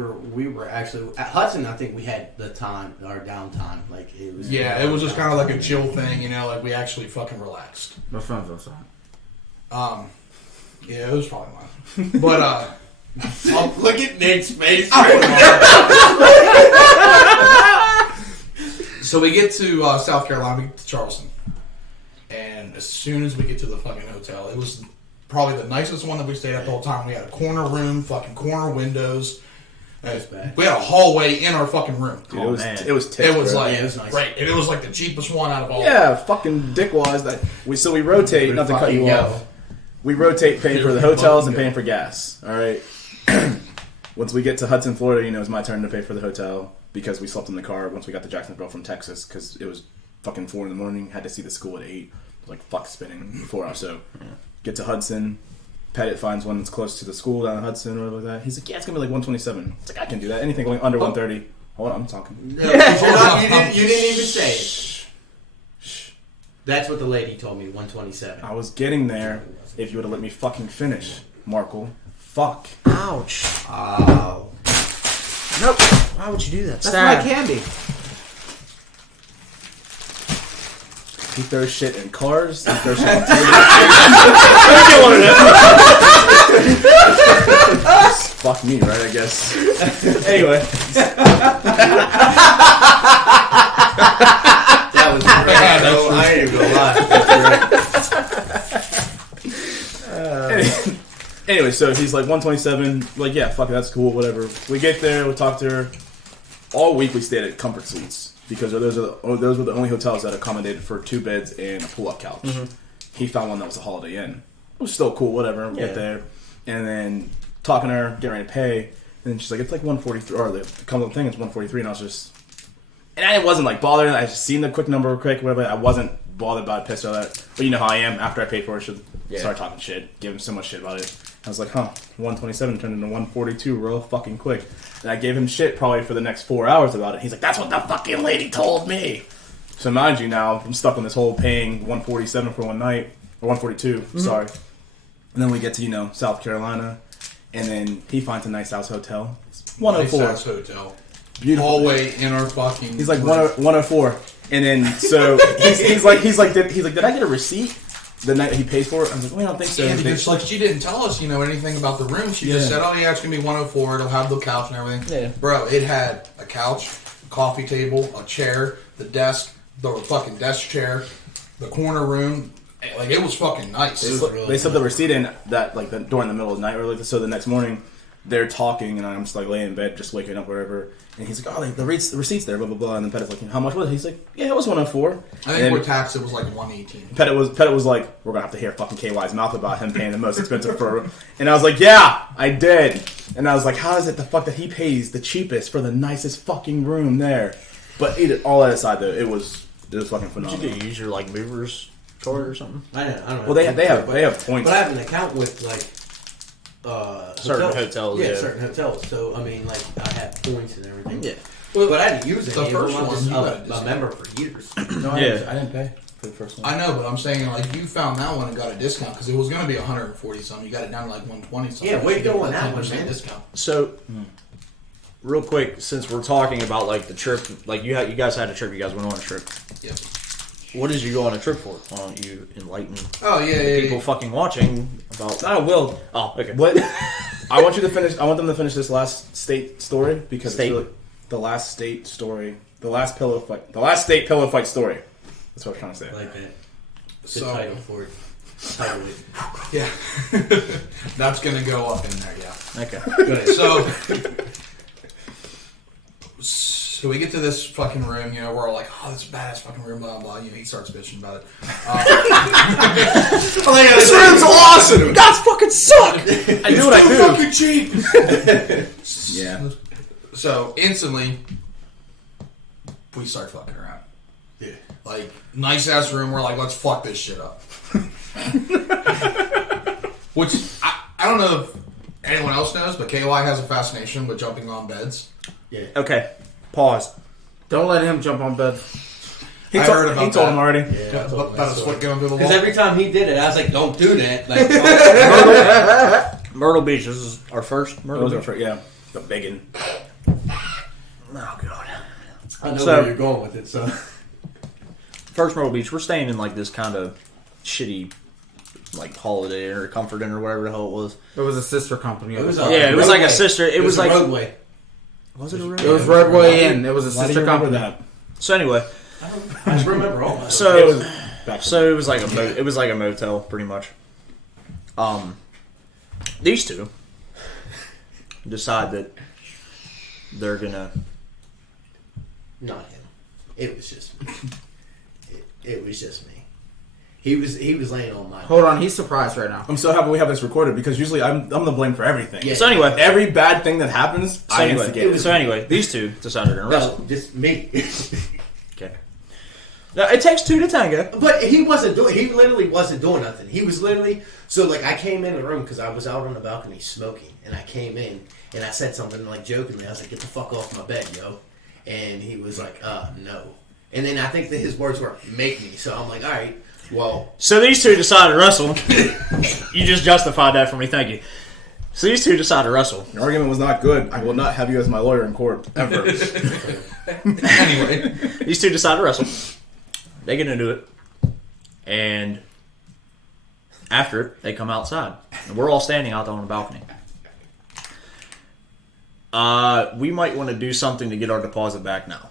were actually at Hudson. I think we had the time, our downtime. Like it was. yeah, it was just kind of like a chill thing, like we actually fucking relaxed. My phone's outside. Yeah, it was probably mine, but Look at Nick's face. so we get to South Carolina, we get to Charleston, and as soon as we get to the fucking hotel, it was probably the nicest one that we stayed at the whole time. We had a corner room, fucking corner windows. bad. We had a hallway in our fucking room. Dude, Oh, it was man. it was ticked, It was bro. like Yeah, it was nice. great, and it was like the cheapest one out of all. Yeah, fucking dickwise. That we rotate. Not to cut you Fucking off. We rotate paying for the hotels and paying for gas. All right. Once we get to Hudson, Florida, it's my turn to pay for the hotel because we slept in the car once we got to Jacksonville from Texas because it was fucking 4 a.m. Had to see the school at 8. It was like fuck spinning before us. So get to Hudson. Pettit finds one that's close to the school down in Hudson or whatever like that. He's like, yeah, it's gonna be like 127. It's like I can do that. Anything going under 130. Hold on, I'm talking. You didn't even say it. That's what the lady told me. 127. I was getting there if you would have let me fucking finish, Markle. Fuck. Ouch. Oh. Nope. Why would you do that? That's my candy. He throws shit in cars. He throws shit on tables. Fuck me, right? I guess. Anyway, That was anyway, so he's like 127. Like, yeah, fuck it, that's cool, whatever. We get there, we talk to her. All week we stayed at Comfort Suites because those were the only hotels that accommodated for 2 beds and a pull-up couch. Mm-hmm. He found one that was a Holiday Inn. It was still cool, whatever. We get there, and then talking to her, getting ready to pay, and then she's like, "It's like 143," or the come thing is 143, and I was just, and I wasn't like bothered. I just seen the quick number quick, whatever. I wasn't bothered about it, pissed about that. But you know how I am. After I paid for it, I should start talking shit, give him so much shit about it. I was like, 127 turned into 142 real fucking quick. And I gave him shit probably for the next 4 hours about it. He's like, that's what the fucking lady told me. So mind you, now I'm stuck on this whole paying 147 for one night, or 142, sorry. And then we get to, South Carolina, and then he finds a nice house hotel. It's 104. Nice house hotel. Beautiful. Hallway in our fucking... He's like 104. And then, so, he's like, did I get a receipt the night he pays for it? I was like, I don't think so. Yeah, because like she didn't tell us, anything about the room. She just said, "Oh yeah, it's gonna be 104. It'll have the couch and everything." Yeah. Bro, it had a couch, a coffee table, a chair, the desk, the fucking desk chair, the corner room. Like it was fucking nice. They slipped the receipt in that during the middle of the night, or so the next morning they're talking, and I'm just like laying in bed, just waking up, whatever. And he's like, "Oh, the receipt's there, blah blah blah." And then Pettit's like, "How much was it?" He's like, "Yeah, it was 104." I think with tax it was like 118. Pettit was like, "We're gonna have to hear fucking KY's mouth about him paying the most expensive for," and I was like, "Yeah, I did." And I was like, "How is it the fuck that he pays the cheapest for the nicest fucking room there?" But all that aside, though, it was fucking phenomenal. Did you use your movers card or something? I don't know. Well, they have points. But I have an account with certain hotels. Yeah, certain hotels. So I mean, I have points and everything. Yeah. Well, but I didn't use it. The first one, I'm a member for years. No, I didn't pay for the first one. I know, but I'm saying you found that one and got a discount because it was going to be 140 something. You got it down to 120 something. Yeah, way to go on that one, man. Discount. So, real quick, since we're talking about the trip, you guys had a trip. You guys went on a trip. Yep. What did you go on a trip for? Why don't you enlighten people fucking watching about? I will. Oh, okay. What? I want them to finish this last state story because it's really the last state story, the last state pillow fight story. That's what I'm trying to say. I like that. So, title for it. Title it. Yeah, that's gonna go up in there. Yeah. Okay. Good. So we get to this fucking room, we're all like, "Oh, this is a badass fucking room, blah, blah." He starts bitching about it. This room's awesome! That's fucking suck! I knew what I do. Fucking cheap! Yeah. So, instantly, we start fucking around. Yeah. Nice-ass room, we're like, let's fuck this shit up. Which, I don't know if anyone else knows, but KY has a fascination with jumping on beds. Yeah. Okay. Pause. Don't let him jump on bed. He heard about he told that. him already. Yeah, About his foot going through the wall. because every time he did it, I was like, "Don't do that." Myrtle Beach. This is our first Myrtle Beach. Yeah. The biggin. Oh god. I know So- where you're going with it. So First Myrtle Beach. We're staying in this kind of shitty Holiday Inn or Comfort Inn or whatever the hell it was. It was a sister company. It was Yeah, it was like a sister. It was like roadway. Was it a road? It was Redway Inn. It was a Why do you sister remember company. that? So anyway, I just remember all that. so It was back So it was like a motel, pretty much. These two decide that they're gonna. Not him. It was just me. It was just me. He was laying on my. Hold on, he's surprised right now. I'm so happy we have this recorded because usually I'm the blame for everything. Yeah. So anyway, Every bad thing that happens, I instigate it. So anyway, these two decided to wrestle. No, just me. Okay. Now, it takes two to tango. But he literally wasn't doing nothing. He was literally, so I came in the room because I was out on the balcony smoking, and I came in, and I said something jokingly, I was like, "Get the fuck off my bed, yo." And he was like, no. And then I think that his words were, "Make me." So I'm like, all right, well. So these two decided to wrestle. You just justified that for me, thank you. So these two decided to wrestle. Your argument was not good. I will not have you as my lawyer in court, ever. Anyway. These two decided to wrestle. They get into it. And after it, they come outside. And we're all standing out there on the balcony. We might want to do something to get our deposit back now.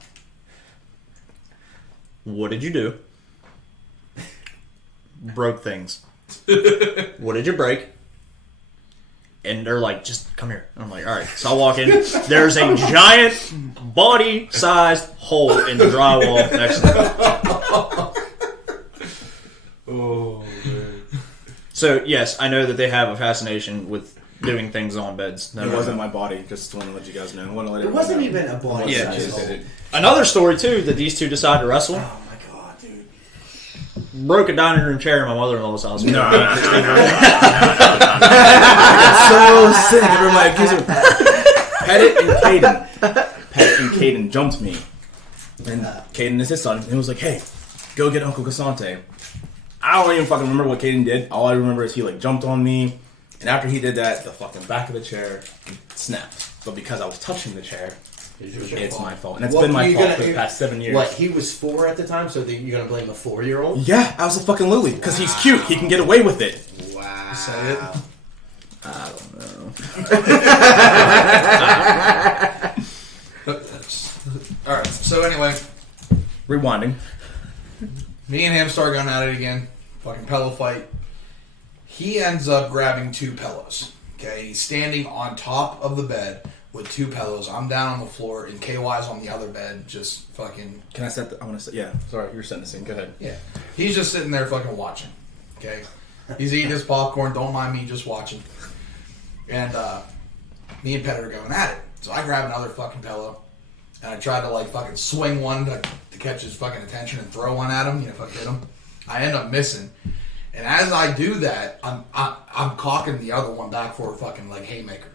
What did you do? Broke things. What did you break? And they're like, just come here. And I'm like, all right. So I walk in. There's a giant body-sized hole in the drywall next to it. Oh, man. So, yes, I know that they have a fascination with doing things on beds. It wasn't my body. Just want to let you guys know. I want to let It everyone wasn't know. even a body Yeah, size just hole. did it. Another story, too, that these two decided to wrestle. Oh my god, dude. Broke a dining room chair in my mother-in-law's house. No, so sick. Everybody accuses me. Pettit and Caden jumped me. And Caden is his son. And he was like, hey, go get Uncle Casante. I don't even fucking remember what Caden did. All I remember is he like jumped on me. And after he did that, the fucking back of the chair snapped. But because I was touching the chair, it's my fault. And it's been my fault for the past 7 years. What, he was 4 at the time, so you're going to blame a 4-year-old? Yeah, I was a fucking Lily. Because he's cute. He can get away with it. Wow. Is that it? I don't know. Alright, so anyway, Rewinding. me and him start going at it again. Fucking pillow fight. He ends up grabbing 2 pillows. Okay, he's standing on top of the bed with 2 pillows. I'm down on the floor, and KY's on the other bed, just fucking. Can I set the... I want to set... Yeah, sorry, you're setting the scene. Go ahead. Yeah. He's just sitting there fucking watching. Okay? He's eating his popcorn. Don't mind me, just watching. And me and Pettit are going at it. So I grab another fucking pillow, and I try to like fucking swing one to catch his fucking attention and throw one at him. You know, fuck hit him. I end up missing. And as I do that, I'm cocking the other one back for a fucking like haymaker.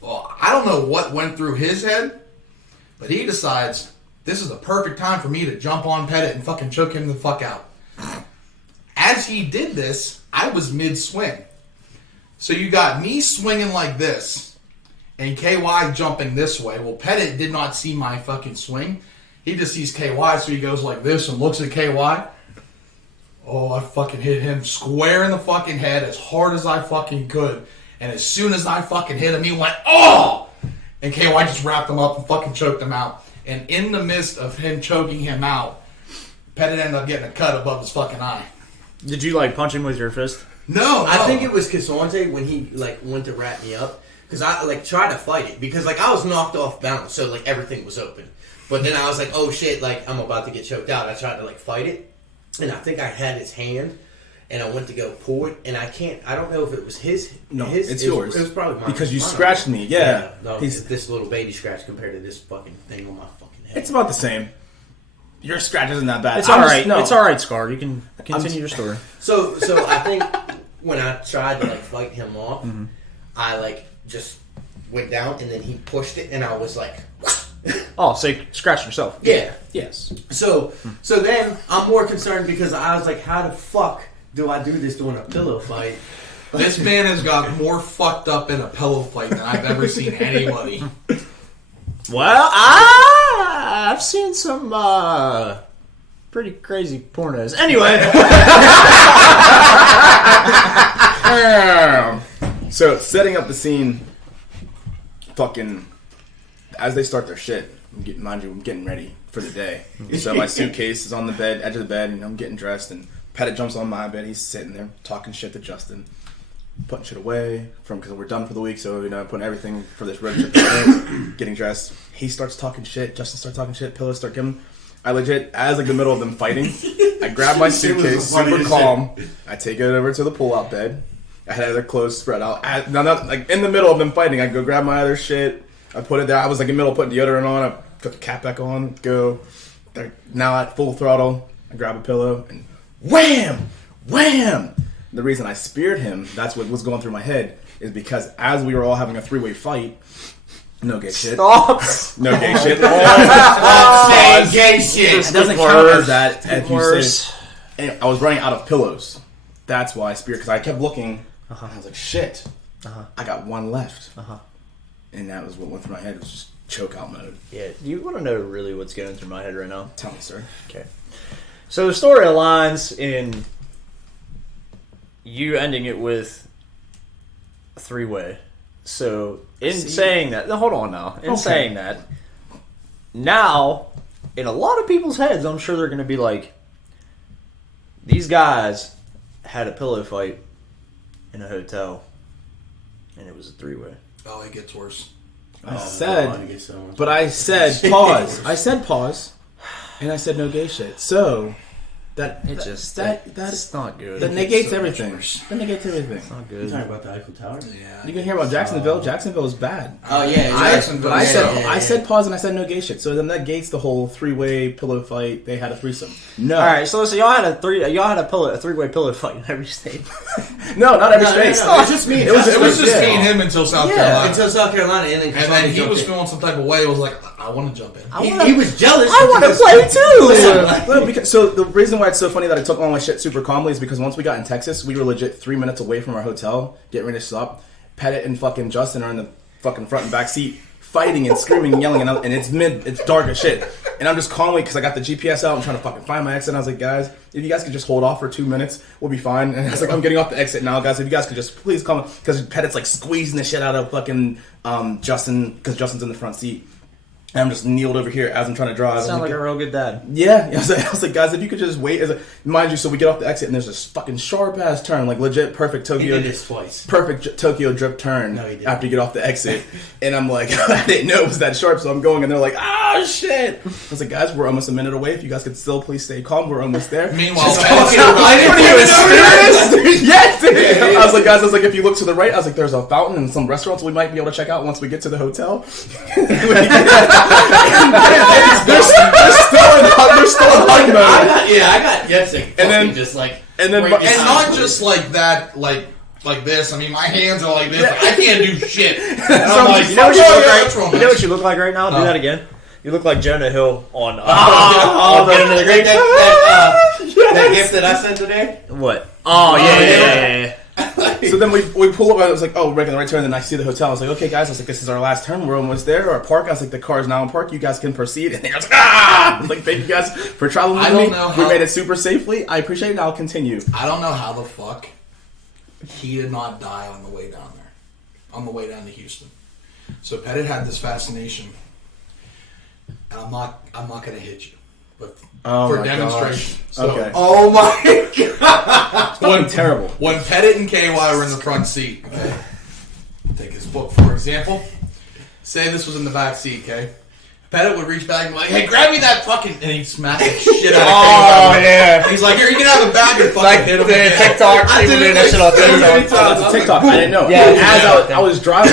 Well, I don't know what went through his head, but he decides this is the perfect time for me to jump on Pettit and fucking choke him the fuck out. As he did this, I was mid-swing. So you got me swinging like this, and KY jumping this way. Well, Pettit did not see my fucking swing. He just sees KY, so he goes like this and looks at KY. Oh, I fucking hit him square in the fucking head as hard as I fucking could. And as soon as I fucking hit him, he went, oh! And KY just wrapped him up and fucking choked him out. And in the midst of him choking him out, Pettit ended up getting a cut above his fucking eye. Did you like punch him with your fist? No, I think it was Casante when he like went to wrap me up, because I like tried to fight it because like I was knocked off balance, so like everything was open. But then I was like, oh shit, like I'm about to get choked out. I tried to like fight it, and I think I had his hand, and I went to go pull it, and I don't know if it was his. No, his, it's it was- yours. It was probably mine. Because you Mine. scratched me. Yeah. No, He's- it's this little baby scratch compared to this fucking thing on my fucking head. It's about the same. Your scratch isn't that bad. It's I'm all just- right. no. It's all right, Scar. You can continue your story. So I think when I tried to like fight him off, I like just went down and then he pushed it and I was like, Oh, so you scratched yourself. yeah. Yes. So then I'm more concerned because I was like, how the fuck do I do this during a pillow fight? This man has got more fucked up in a pillow fight than I've ever seen anybody. Well, I've seen some pretty crazy pornos. Anyway. So, setting up the scene, fucking, as they start their shit, mind you, I'm getting ready for the day. So my suitcase is on the bed, edge of the bed, and I'm getting dressed, and Pettit jumps on my bed. He's sitting there talking shit to Justin, putting shit away because we're done for the week. So putting everything for this road trip, getting dressed. He starts talking shit. Justin starts talking shit. Pillows start giving. I legit, as like the middle of them fighting, I grab my suitcase, super calm. I take it over to the pull-out bed. I had other clothes spread out. Like in the middle of them fighting, I go grab my other shit. I put it there. I was like in the middle of putting deodorant on. I put the cap back on. Go. They're now at full throttle. I grab a pillow and wham, wham. The reason I speared him, that's what was going through my head, is because as we were all having a three-way fight, no gay shit. Stop. No gay shit. Saying gay shit. It doesn't count as that if you say. Anyway, I was running out of pillows. That's why I speared, because I kept looking. And I was like, shit. I got one left. And that was what went through my head. It was just choke out mode. Yeah, do you want to know really what's going through my head right now? Tell me, sir. Okay. So the story aligns in you ending it with a three-way. So in saying that, no, hold on now. In saying that, now in a lot of people's heads, I'm sure they're going to be like, these guys had a pillow fight in a hotel. and it was a 3-way. Oh, it gets worse. I God, said, it gets so much but I said pause. I said pause, and I said no gay shit. So that's not good. that negates everything. That negates everything. It's not You good. talking about the Eiffel Tower? Yeah. You can hear about Jacksonville. Jacksonville is bad. Oh yeah, Jacksonville. But I said Yeah. I said pause and I said no gay shit. So then that gates the whole 3-way pillow fight. They had a threesome. No, All right, so listen, y'all had a 3-way pillow fight in every state. no, not every state. It was just me. It was just yeah. me and him until South Yeah. Carolina. until South Carolina, and And then he was feeling some type of way. I was like, I want to jump in. He was jealous. I want to play too. Well, so the reason why it's so funny that I took all my shit super calmly is because once we got in Texas, we were legit 3 minutes away from our hotel, getting ready to stop. Pettit and fucking Justin are in the fucking front and back seat, fighting and screaming and yelling, and it's dark as shit. And I'm just calmly, because I got the GPS out, I'm trying to fucking find my exit, and I was like, guys, if you guys could just hold off for 2 minutes, we'll be fine. And I was like, I'm getting off the exit now, guys, if you guys could just please come, because Pettit's like squeezing the shit out of fucking Justin, because Justin's in the front seat. And I'm just kneeled over here as I'm trying to drive. Sound like a real good dad. Yeah, I was like, guys, if you could just wait. Mind you, so we get off the exit and there's this fucking sharp ass turn, like legit perfect He Tokyo. did this twice. Perfect Tokyo drift turn No, he didn't. after you get off the exit. And I'm like, I didn't know it was that sharp, so I'm going, and they're like, oh shit. I was like, guys, we're almost a minute away. If you guys could still please stay calm, we're almost there. Meanwhile, Yes, dude. I was like, guys, if you look to the right, I was like, there's a fountain and some restaurants we might be able to check out once we get to the hotel. They're still in hug mode. I got sick. And then- just like, and then- break and his not arm. just like that, like this. I mean, my hands are like this. Like, I can't do shit. And I'm like, You know what you "Fuck look yeah, like? that's real You know nice." what you look like right now? Do that again. You look like Jonah Hill on Get into the great that gift that I sent today. What? Oh yeah. So then we pull up. I was like, oh, we're making the right turn. Then I see the hotel. I was like, okay, guys. I was like, this is our last turn. We're almost there. Our park. I was like, the car is now in park. You guys can proceed. And I was like, ah! I was like, thank you guys for traveling with I don't me. know We how- made it super safely. I appreciate it. I'll continue. I don't know how the fuck he did not die on the way down there, on the way down to Houston. So Pettit had this fascination, and I'm not gonna hit you, but Oh for my demonstration. gosh. So Okay. Oh my god! Fucking terrible. when Pettit and KY were in the front seat, okay, take his book for example. Say this was in the back seat, okay. Pettit would reach back and be like, "Hey, grab me that fucking," and he'd smack the shit out of Oh KY. yeah. He's like, "Here, you can have the bag and fucking hit him." again." TikTok. I People did doing it that shit on like so TikTok. many Oh, that's a TikTok. I didn't know. Yeah, As yeah. I was driving.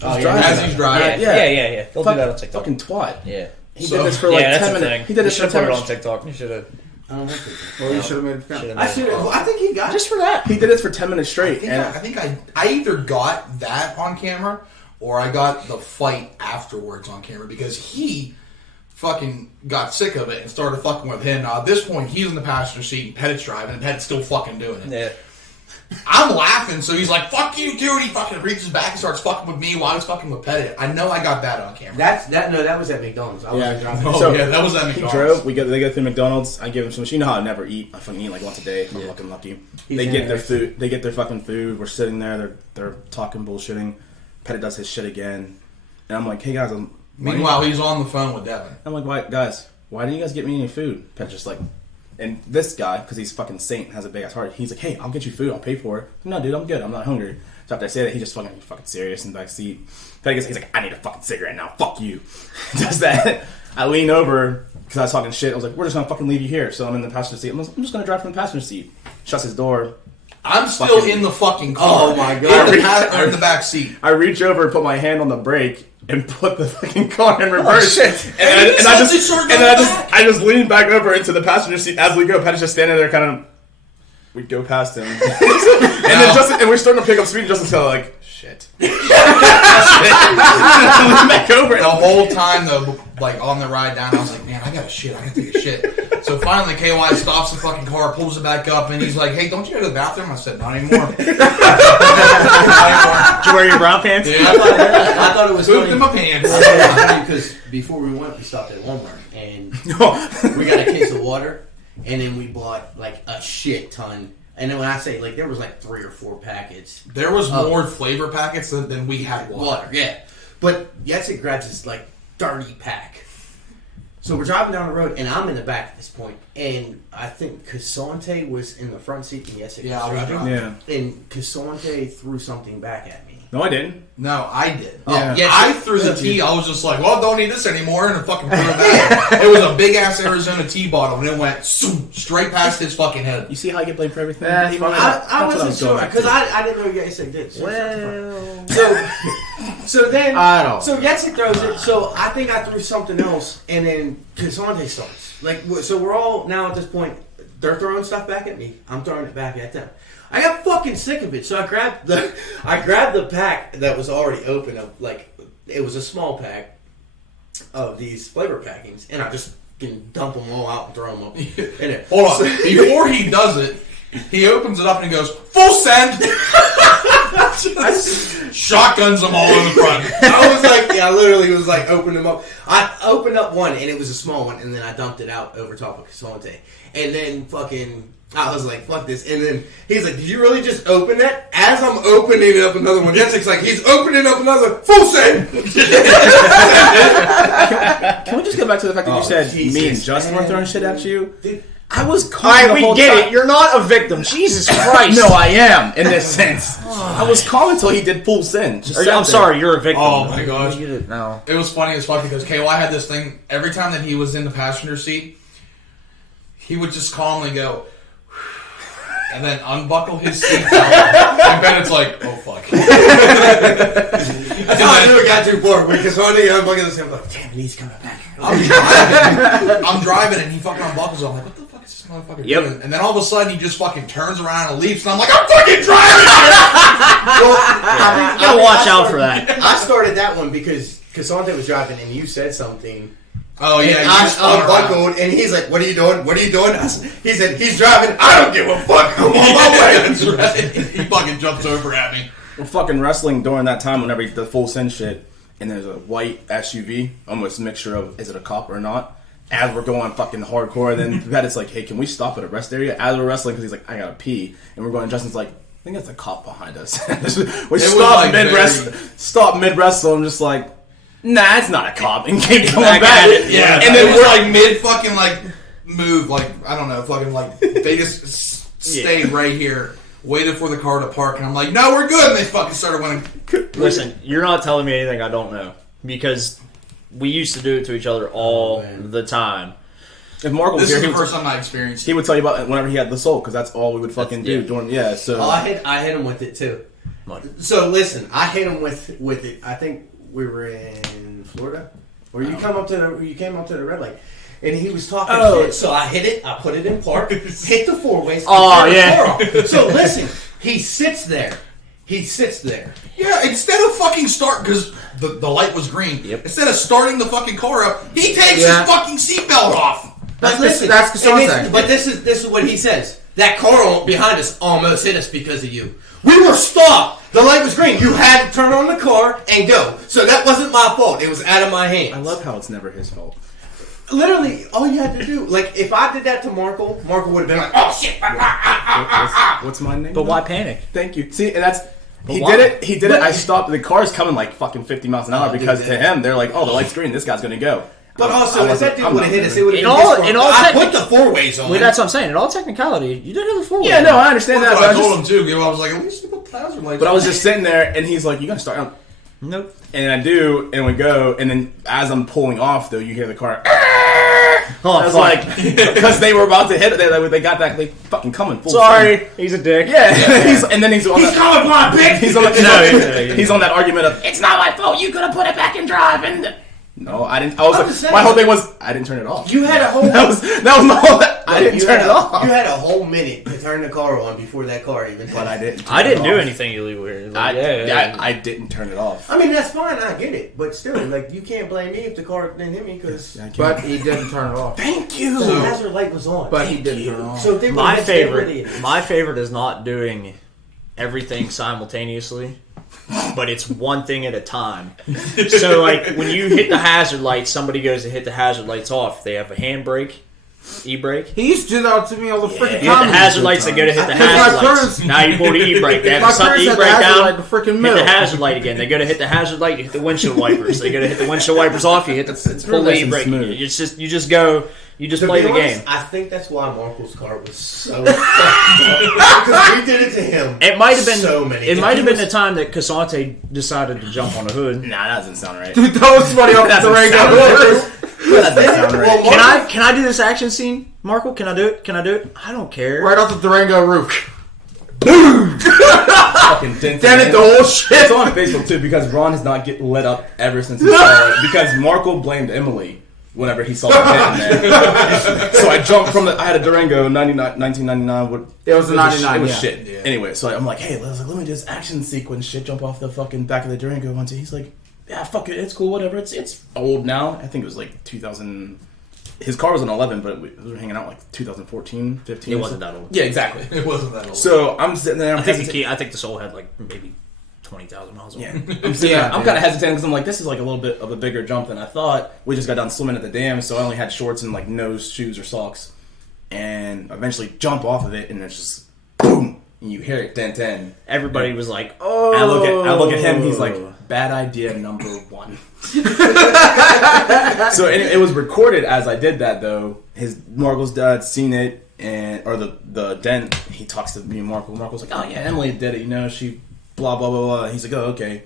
Though. I was driving. As he's driving. Yeah. They'll do that on TikTok. Fucking twat. Yeah. He So- did this for like yeah, that's 10 the minutes. thing. He did this You for should 10 put it on minutes. TikTok. You should have. I don't have to. Well, you should have made it count. I should. I think he got Just for that. He did this for 10 minutes I straight. think, And I think I either got that on camera or I got the fight afterwards on camera because he fucking got sick of it and started fucking with him. Now at this point he's in the passenger seat and Pettit's driving and Pettit's still fucking doing it. Yeah. I'm laughing, so he's like, "Fuck you, dude!" He fucking reaches back and starts fucking with me while I was fucking with Pettit. I know I got that on camera. that was at McDonald's. I wasn't driving. Oh So, yeah, that was at he McDonald's. drove. They go through McDonald's. I give him some. You know how I never eat. I fucking eat like once a day. I'm fucking lucky. They get their food. They get their fucking food. We're sitting there. They're talking bullshitting. Pettit does his shit again, and I'm like, hey guys. Meanwhile, he's on the phone with Devin. I'm like, why, guys? Why didn't you guys get me any food? Pettit's just like, and this guy, because he's fucking saint, has a big ass heart. He's like, hey, I'll get you food. I'll pay for it. No, dude, I'm good. I'm not hungry. So after I say that, he's fucking serious in the back seat. Pettit he's like, I need a fucking cigarette now. Fuck you. Does that? I lean over because I was talking shit. I was like, we're just gonna fucking leave you here. So I'm in the passenger seat. I'm just gonna drive from the passenger seat. Shuts his door. I'm still Fucking- in the fucking car. Oh my God. In the back seat. I reach over and put my hand on the brake and put the fucking car in reverse. shit. And And I back. just lean back over into the passenger seat as we go. Pat's just standing there, kind of. We go past him, and then Justin, and we're starting to pick up speed. And Justin's kind of like, shit. Lean back over. The whole time, though, like on the ride down, I was like, "Man, I gotta shit. I gotta take a shit." So finally, KY stops the fucking car, pulls it back up, and he's like, "Hey, don't you go to the bathroom?" I said, "Not anymore." Not anymore. Did you wear your brown pants? Yeah. I thought it was Pooped funny. in my pants. I thought it was funny because before we went, we stopped at Walmart and we got a case of water, and then we bought like a shit ton. And then when I say like there was like 3 or 4 packets. There was more flavor packets than we had water. Yeah. But Yatsik grabs this like 30 pack. So we're driving down the road, and I'm in the back at this point, and I think Cassante was in the front seat, and Yatsik Yeah, I was was driving. Yeah. And Cassante threw something back at me. No, I didn't. No, I did. Yeah. Yeah, I threw the tea. I was just like, well, don't need this anymore, and fucking threw it back. It was a big ass Arizona tea bottle, and it went straight past his fucking head. You see how I get blamed for everything? Yeah, Even fuck that- I that's what wasn't was going sure back because to. I didn't know you guys said this. Well, So then, I don't. so Yetzik throws it. So I think I threw something else, and then Cassandre starts. Like, so we're all now at this point. They're throwing stuff back at me. I'm throwing it back at them. I got fucking sick of it, so I grabbed the pack that was already open. It was a small pack of these flavor packings, and I just can dump them all out and throw them up in it. Hold on. Before he does it, he opens it up and he goes, full send! Shotguns them all in the front. I was like, I literally was like, open them up. I opened up one, and it was a small one, and then I dumped it out over top of Cassante. And then I was like, fuck this. And then he's like, did you really just open that? As I'm opening up another one, Yetsik's like, he's opening up another full send. Can we just go back to the fact that you said Jesus, me and Justin were throwing shit at you? Dude. I was all calling right, the we whole get time. it. You're not a victim. Jesus Christ. No, I am in this sense. I was calling until he did full send. Just I'm sat there. sorry, you're a victim. Oh my gosh. You get it now. It was funny as fuck because KY had this thing, every time that he was in the passenger seat, he would just calmly go, and then unbuckle his seatbelt. And Bennett's like, oh fuck. That's how I knew it got too far. Because one day I'm looking at this, I'm like, damn it, he's coming back. I'm driving and he fucking unbuckles. I'm like, what the fuck is this motherfucker doing? And then all of a sudden he just fucking turns around and leaves, and I'm like, I'm fucking driving! You gotta watch out for that. I started that one because Cassante was driving and you said something. Oh yeah, And you just I spun around. unbuckled and he's like, what are you doing? What are you doing? He said, he's driving. I don't give a fuck. I'm on my way. That's right. He fucking jumps over at me. We're fucking wrestling during that time whenever the full send shit, and there's a white SUV, almost a mixture of is it a cop or not. As we're going fucking hardcore, and then Pat is like, hey, can we stop at a rest area? As we're wrestling, because he's like, I gotta pee, and we're going. Justin's like, I think that's a cop behind us. We stopped mid wrestle. I'm just like, nah, it's not a cop, and keep going Back back. at it. Yeah, and then it was we're like mid fucking like move, like I don't know, fucking like they just stayed right here, waited for the car to park, and I'm like, no, we're good. And they fucking started winning. Listen, you're not telling me anything I don't know because we used to do it to each other all the time. If Mark was This here, is he the would, first time I experienced he it. would tell you about it whenever he had the soul, because that's all we would fucking do during. Yeah, so Oh, I hit him with it too. So listen, I hit him with it. I think we were in Florida, or you came up to the red light, and he was talking shit. So I hit it. I put it in park. Hit the four ways. Oh, and yeah. the car off. So listen, he sits there. Yeah, instead of fucking start, because the light was green. Yep. Instead of starting the fucking car up, he takes Yeah. his fucking seatbelt off. But That's listen, Cassante. but this is what he says. That car behind us almost hit us because of you. We were stopped. The light was green. You had to turn on the car and go. So that wasn't my fault. It was out of my hands. I love how it's never his fault. Literally, all you had to do, like, if I did that to Markle would have been like, oh shit. What's my name? But why panic? Thank you. See, and that's he why? did it. I stopped. The car's coming like fucking 50 miles an hour because to him they're like, oh, the light's green. This guy's gonna go. But also, if that dude would have hit us, it would have In been all- his fault. in all I technic- put the four ways on. Wait, that's what I'm saying. In all technicality, you did have the four. Yeah, no, I understand that. That's But what I, I told just, him too. I was like, at least you put the hazard lights. but I was just sitting there, and he's like, "You gotta start." Nope. And I do, and we go, and then as I'm pulling off, though, you hear the car. Oh, I was like, because they were about to hit it, they got that, they fucking coming full. sorry, he's a dick. Yeah, he's on that, colorblind, bitch. He's on that, No, he's on that argument of it's not my fault. You could have put it back in drive. And no, I didn't. I was I'm like, just saying, my whole thing was I didn't turn it off. You had a whole. that was my whole. I didn't turn it off. You had a whole minute to turn the car on before that car even. But I didn't. I didn't turn it do off. anything illegal. Like, I didn't turn it off. I mean, that's fine. I get it, but still, like, you can't blame me if the car didn't hit me because I can't. But he didn't turn it off. Thank you. the hazard light was on. But he didn't turn it off. So if they My would've hit, they would've favorite. hit. My favorite is not doing everything simultaneously, but it's one thing at a time. So, like, when you hit the hazard lights, somebody goes to hit the hazard lights off. They have a handbrake. E-brake. He used to do that to me all the freaking You hit time. the hazard lights, they go to hit the hazard lights. Now you pull the e-brake. They have My to set the parents had the e-brake hazard down, light in the freaking hit middle. the hazard light again. They go to hit the hazard light, you hit the windshield wipers. They go to hit the windshield wipers off, you hit the pull the nice and e-brake. smooth. It's just, you just go, you just play the game. I think that's why Marco's car was so because we did it to him. It might have been so many It might have times. been the time that Casante decided to jump on the hood. Nah, that doesn't sound right. Dude, that was funny off the Durango. That doesn't sound right. Can I do this action scene, Marco? Can I do it? I don't care. Right off the Durango roof. Fucking dented Dented the whole shit. It's on Facebook too because Ron has not get lit up ever since he saw it because Marco blamed Emily whenever he saw the hit in there. So I jumped from I had a Durango 1999. It was a 99, It was yeah. shit. Yeah. Anyway, so I'm like, hey, let me do this action sequence shit, jump off the fucking back of the Durango once. He's like, yeah, fuck it, it's cool, whatever. It's old now. I think it was like 2000. His car was an 11, but we were hanging out like 2014, 15. It wasn't that old. Yeah, exactly. It wasn't that old. So I'm sitting there. I think the Soul had like maybe 20,000 miles on Yeah, it. I'm sitting Yeah, there. I'm kind of hesitant because I'm like, this is like a little bit of a bigger jump than I thought. We just got done swimming at the dam, so I only had shorts and like no shoes or socks. And eventually jump off of it, and it's just boom, and you hear it 10-10. Everybody was like, "Oh!" And I look at him. He's like, "Bad idea number one." So it was recorded as I did that though. Marco's dad seen it, or the dent. He talks to me and Marco. Marco's like, "Oh yeah, Emily did it. You know, she blah blah blah blah." He's like, "Oh okay."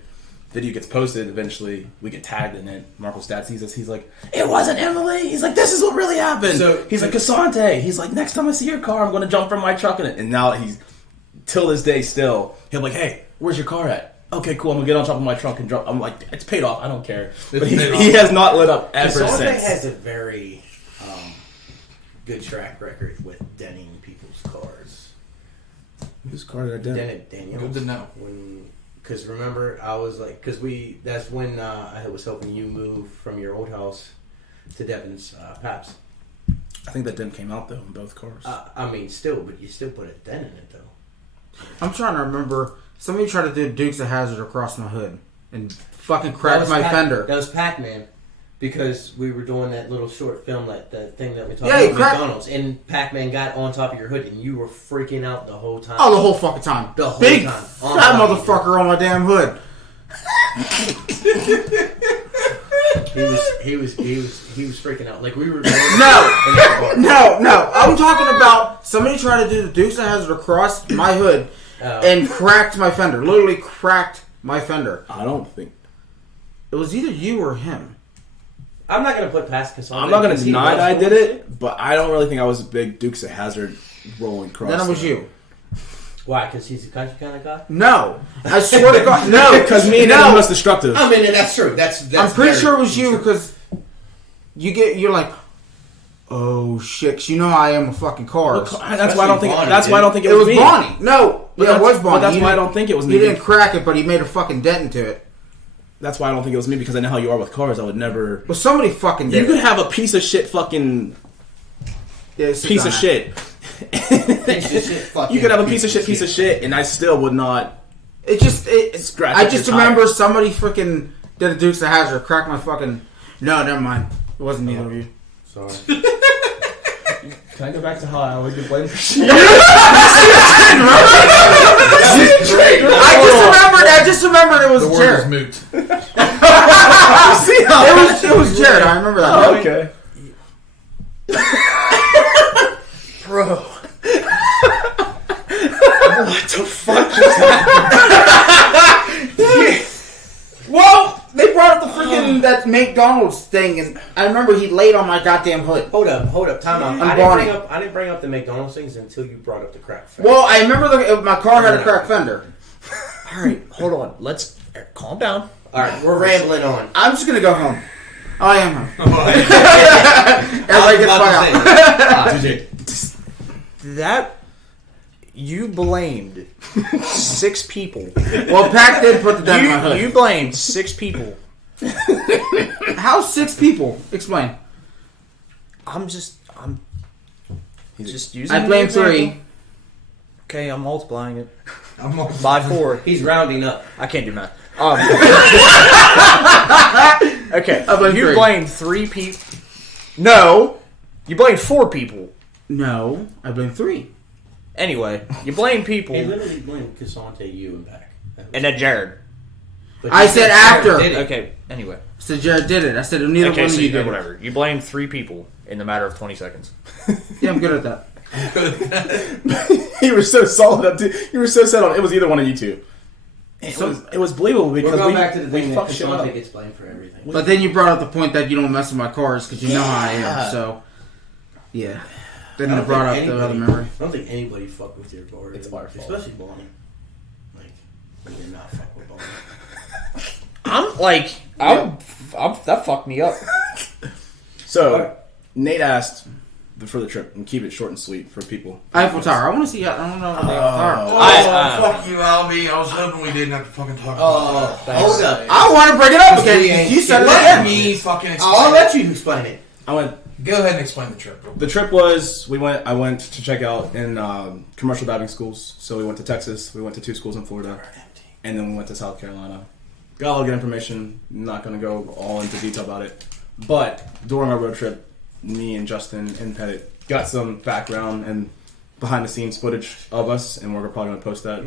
Video gets posted. Eventually, we get tagged in it. Marco's dad sees us. He's like, "It wasn't Emily." He's like, "This is what really happened." So- he's like, "Casante." He's like, "Next time I see your car, I'm going to jump from my truck in it." And now he's till this day still. He'll be like, "Hey, where's your car at?" Okay, cool. I'm gonna get on top of my truck and drop. I'm like, it's paid off. I don't care. But he has not lit up ever Casante since. has a very good track record with denting people's cars. Whose car did I dent? Dented Daniel's. Good to know. Because remember, I was like, that's when I was helping you move from your old house to Devon's Paps. I think that dent came out though in both cars. I mean, still, but you still put a dent in it though. I'm trying to remember. Somebody tried to do Dukes of Hazzard across my hood and fucking cracked my fender. That was Pac-Man. Because we were doing that little short film, that thing that we talked Yeah, he about cracked- McDonald's, and Pac-Man got on top of your hood, and you were freaking out the whole time. Oh, the whole fucking time. The whole Big time. fat motherfucker on my damn hood. He was freaking out. Like we were. No. I'm talking about somebody tried to do the Dukes of Hazzard across my hood and cracked my fender. Literally cracked my fender. I don't think. It was either you or him. I'm not gonna put past Casante. I'm not gonna deny that I did it, but I don't really think I was a big Dukes of Hazzard rolling cross. Then it was you. Why? Because he's a country kind of guy. No, I swear to God, no. Because me and him are most destructive. I mean, that's true. That's I'm pretty very sure it was you true. because you're like, oh shit, 'cause you know how I am with fucking cars. That's why I don't think. Bonnie That's why I don't think It it was was me. Bonnie. No, But yeah, it was But Bonnie. that's He why I didn't- don't think it was He me. didn't crack it, but he made a fucking dent into it. That's why I don't think it was me because I know how you are with cars. I would never. Well, somebody fucking did You could it. have a piece of shit fucking Yeah, sit piece down of now. shit. You could have a piece of shit, and I still would not. It just, Scratch I up just your remember tire. somebody freaking did a Dukes of Hazzard, cracked my fucking. No, never mind. It wasn't either of you. Sorry. Can I go back to how I would get blamed for shit? I just remembered it was The word is Jared. moot. It was Jared. I remember that. Oh, okay. Bro. What the fuck just happened? Well, they brought up the freaking that McDonald's thing, and I remember he laid on my goddamn hood. Hold up, time out. I'm Bonnie. I didn't bring up the McDonald's things until you brought up the crack fender. Well, I remember my car had a cracked fender. All right, hold on. Let's calm down. All right, we're rambling on. I'm just gonna go home. I am home. I Everybody gets was my out. That you blamed 6 people. Well, Pac did put the dent in my hood. You blamed 6 people. How 6 people? Explain. I'm just using. I blame the example. 3. Okay, I'm multiplying it I'm all by 4. He's rounding up. I can't do math. Okay, I blame you 3. blamed 3 people. No, You blame 4 people. No, I blame 3. Anyway, you blame people, They literally blamed Cassante, you, and back. and then Jared. But I you said Jared after. did it. Okay, anyway. So Jared did it. I said neither Okay, one so of you you did did it. whatever. You blame 3 people in the matter of 20 seconds. Yeah, I'm good at that. You were so solid up to. You were so set on. It was either one of you two. It was believable We're because going back to the we thing that fucked shit up. Cassante gets blamed for everything. But then you brought up the point that you don't mess with my cars because you know how I am. So, yeah. Then I I don't brought up think the other anybody- memory. I don't think anybody fucked with your board. It's our fault. Especially Bonnie. Like, you did not fuck with Bonnie. I'm like, that fucked me up. So Nate asked for the trip and keep it short and sweet for people. Eiffel Tower. I want to see. I don't know. The Eiffel Tower. Fuck you, Albie. I was hoping we didn't have to fucking talk about that. Hold up. I want to bring it up again. Yes, You said it Let again. me fucking explain. I'll let you explain it. I went. Go ahead and explain the trip. Real quick. The trip was I went to check out in commercial diving schools. So we went to Texas. We went to 2 schools in Florida, and then we went to South Carolina. Got a lot of good information. Not going to go all into detail about it, but during our road trip, me and Justin and Pettit got some background and behind the scenes footage of us, and we're probably going to post that.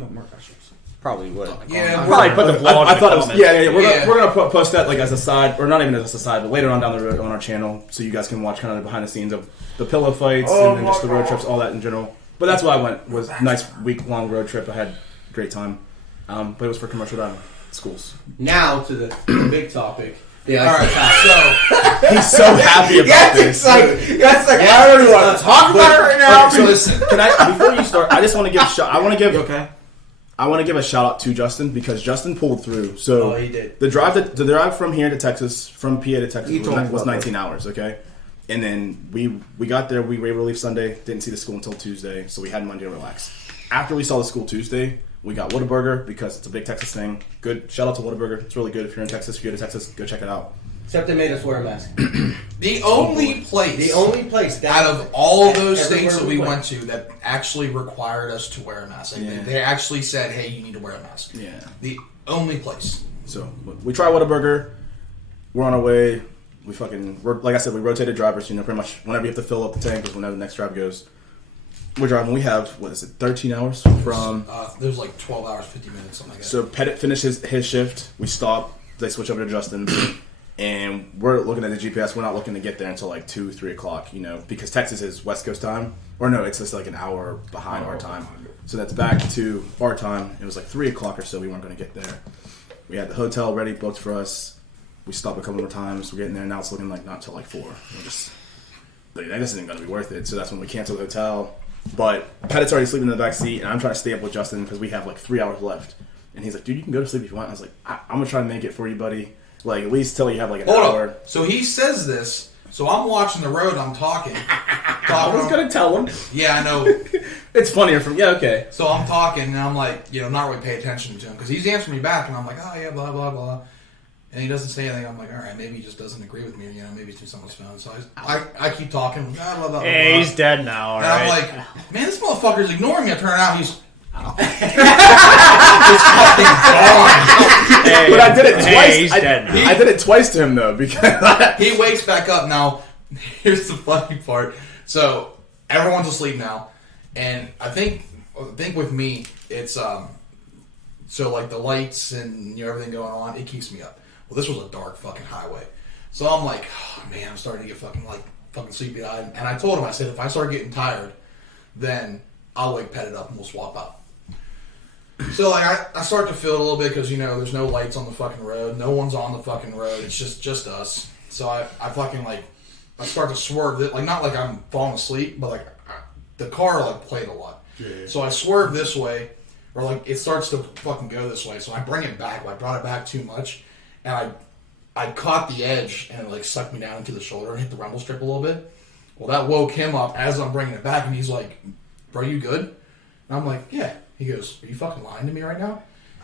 Probably would. Yeah, I'd probably put the vlog. I thought it was comments. yeah. We're Yeah. gonna post that like as a side, or not even as a side, but later on down the road on our channel, so you guys can watch kind of the behind the scenes of the pillow fights and then just the road trips, all that in general. But that's why I went. Was a nice week-long road trip. I had a great time, but it was for commercial diving schools. Now to the big topic. The All Eiffel right, Tower. He's so happy about this. I don't even want to talk about it right now. Okay, so listen, can I before you start? I just want to give. Okay. I want to give a shout out to Justin because Justin pulled through. So Oh, he did. the drive from here to Texas, from PA to Texas, He told me was about 19 hours. Okay, and then we got there. We were able to leave Sunday. Didn't see the school until Tuesday, so we had Monday to relax. After we saw the school Tuesday, we got Whataburger because it's a big Texas thing. Good shout out to Whataburger. It's really good. If you're in Texas, if you go to Texas, go check it out. Except they made us wear a mask. The only place That out of all those everywhere things that we went. went to that actually required us to wear a mask. Like, Yeah. they actually said, hey, you need to wear a mask. Yeah. The only place. So we try Whataburger. We're on our way. Like I said, we rotated drivers. Pretty much whenever you have to fill up the tank is whenever the next drive goes. We're driving. We have 13 hours from. There's like 12 hours, 50 minutes, something like that. So Pettit finishes his shift. We stop. They switch over to Justin, and we're looking at the GPS. We're not looking to get there until like 2-3 o'clock. Because Texas is West Coast time, or no, it's just like an hour behind our time. So that's back to our time. It was like 3 o'clock or so. We weren't going to get there. We had the hotel ready, booked for us. We stopped a couple more times. We're getting there. Now it's looking like not till like 4. We're just like, that isn't going to be worth it. So that's when we canceled the hotel. But Pettit's already sleeping in the back seat, and I'm trying to stay up with Justin because we have like 3 hours left. And he's like, dude, you can go to sleep if you want. I was like, I'm going to try to make it for you, buddy. Like, at least till you have like an Hold hour. up. So he says this. So I'm watching the road. I'm talking. I was going to tell him. Yeah, I know. It's funnier from, yeah, okay. So I'm talking, and I'm like, not really pay attention to him because he's answering me back, and I'm like, oh yeah, blah blah blah, and he doesn't say anything. I'm like, all right, maybe he just doesn't agree with me. Maybe he's doing something on his phone. So I keep talking. Blah blah blah. Hey, blah. he's dead now. All And right. I'm like, man, this motherfucker's ignoring me. I turn around, he's. Hey, But I did it hey, twice. he's dead now. I did it twice to him, though, because He wakes back up. Now, here's the funny part. So everyone's asleep now, and I think with me, it's so like the lights and everything going on, it keeps me up. Well, this was a dark fucking highway, so I'm like, oh, man, I'm starting to get fucking sleepy eyed. And I told him, I said, if I start getting tired, then I'll wake Pettit up and we'll swap out. So like I start to feel it a little bit because there's no lights on the fucking road, no one's on the fucking road, it's just us. So I fucking I start to swerve it, not like I'm falling asleep, but the car played a lot. Yeah. So I swerve this way, or it starts to fucking go this way. So I bring it back. I brought it back too much, and I caught the edge and it sucked me down into the shoulder and hit the rumble strip a little bit. Well, that woke him up as I'm bringing it back, and he's like, "Bro, you good?" And I'm like, "Yeah." He goes, "Are you fucking lying to me right now?"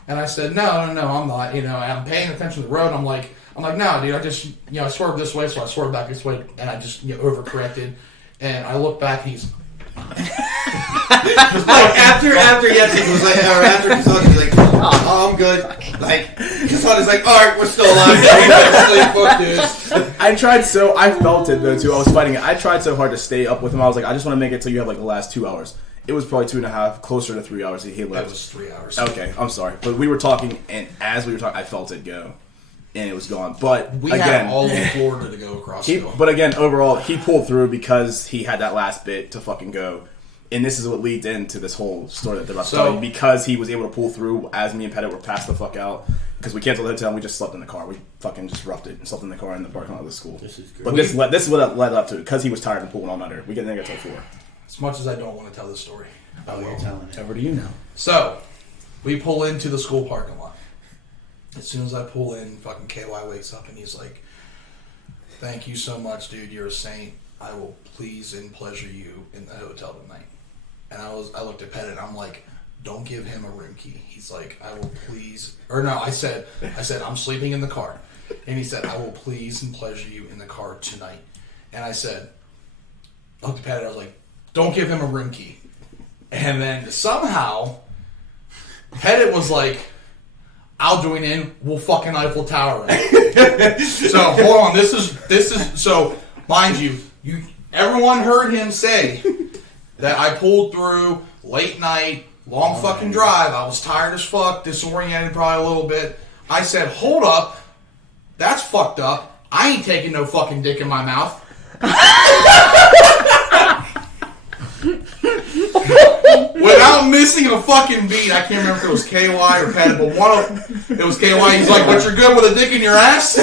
And I said, No, I'm not. I'm paying attention to the road. I'm like, no, dude. I just, I swerved this way, so I swerved back this way, and I just, overcorrected. And I look back, he's after Yetzik was or after Cassandra was like, oh, I'm good. Cassandra's like, all right, we're still alive. Fuck this. I felt it though too. I was fighting it. I tried so hard to stay up with him. I was like, I just want to make it till you have like the last 2 hours. It was probably 2.5, closer to 3 hours. He left. It was 3 hours. Okay, I'm sorry, but we were talking, and as we were talking, I felt it go, and it was gone. But We again, had all of Florida to go across. but again, overall, he pulled through because he had that last bit to fucking go. And this is what leads into this whole story that they're about to tell you, because he was able to pull through as me and Pettit were passed the fuck out. Because we canceled the hotel and we just slept in the car. We fucking just roughed it and slept in the car in the parking lot of the school. This is great. But this is what led up to it, because he was tired and pulling all nighter. We didn't get till 4. As much as I don't want to tell this story. Oh, you're telling it. Over to you now. So, we pull into the school parking lot. As soon as I pull in, fucking KY wakes up and he's like, "Thank you so much, dude. You're a saint. I will please and pleasure you in the hotel tonight." And I looked at Pettit and I'm like, "Don't give him a room key." He's like, "I will please," or no, I said, "I'm sleeping in the car." And he said, "I will please and pleasure you in the car tonight." And I said, I looked at Pettit, I was like, "Don't give him a room key." And then somehow, Pettit was like, "I'll join in. We'll fucking Eiffel Tower it." So hold on. This is so. Mind you, everyone heard him say that I pulled through late night, long fucking drive. I was tired as fuck, disoriented probably a little bit. I said, "Hold up, that's fucked up. I ain't taking no fucking dick in my mouth." Without missing a fucking beat, I can't remember if it was KY or Pettit, but it was KY. He's like, "But you're good with a dick in your ass?"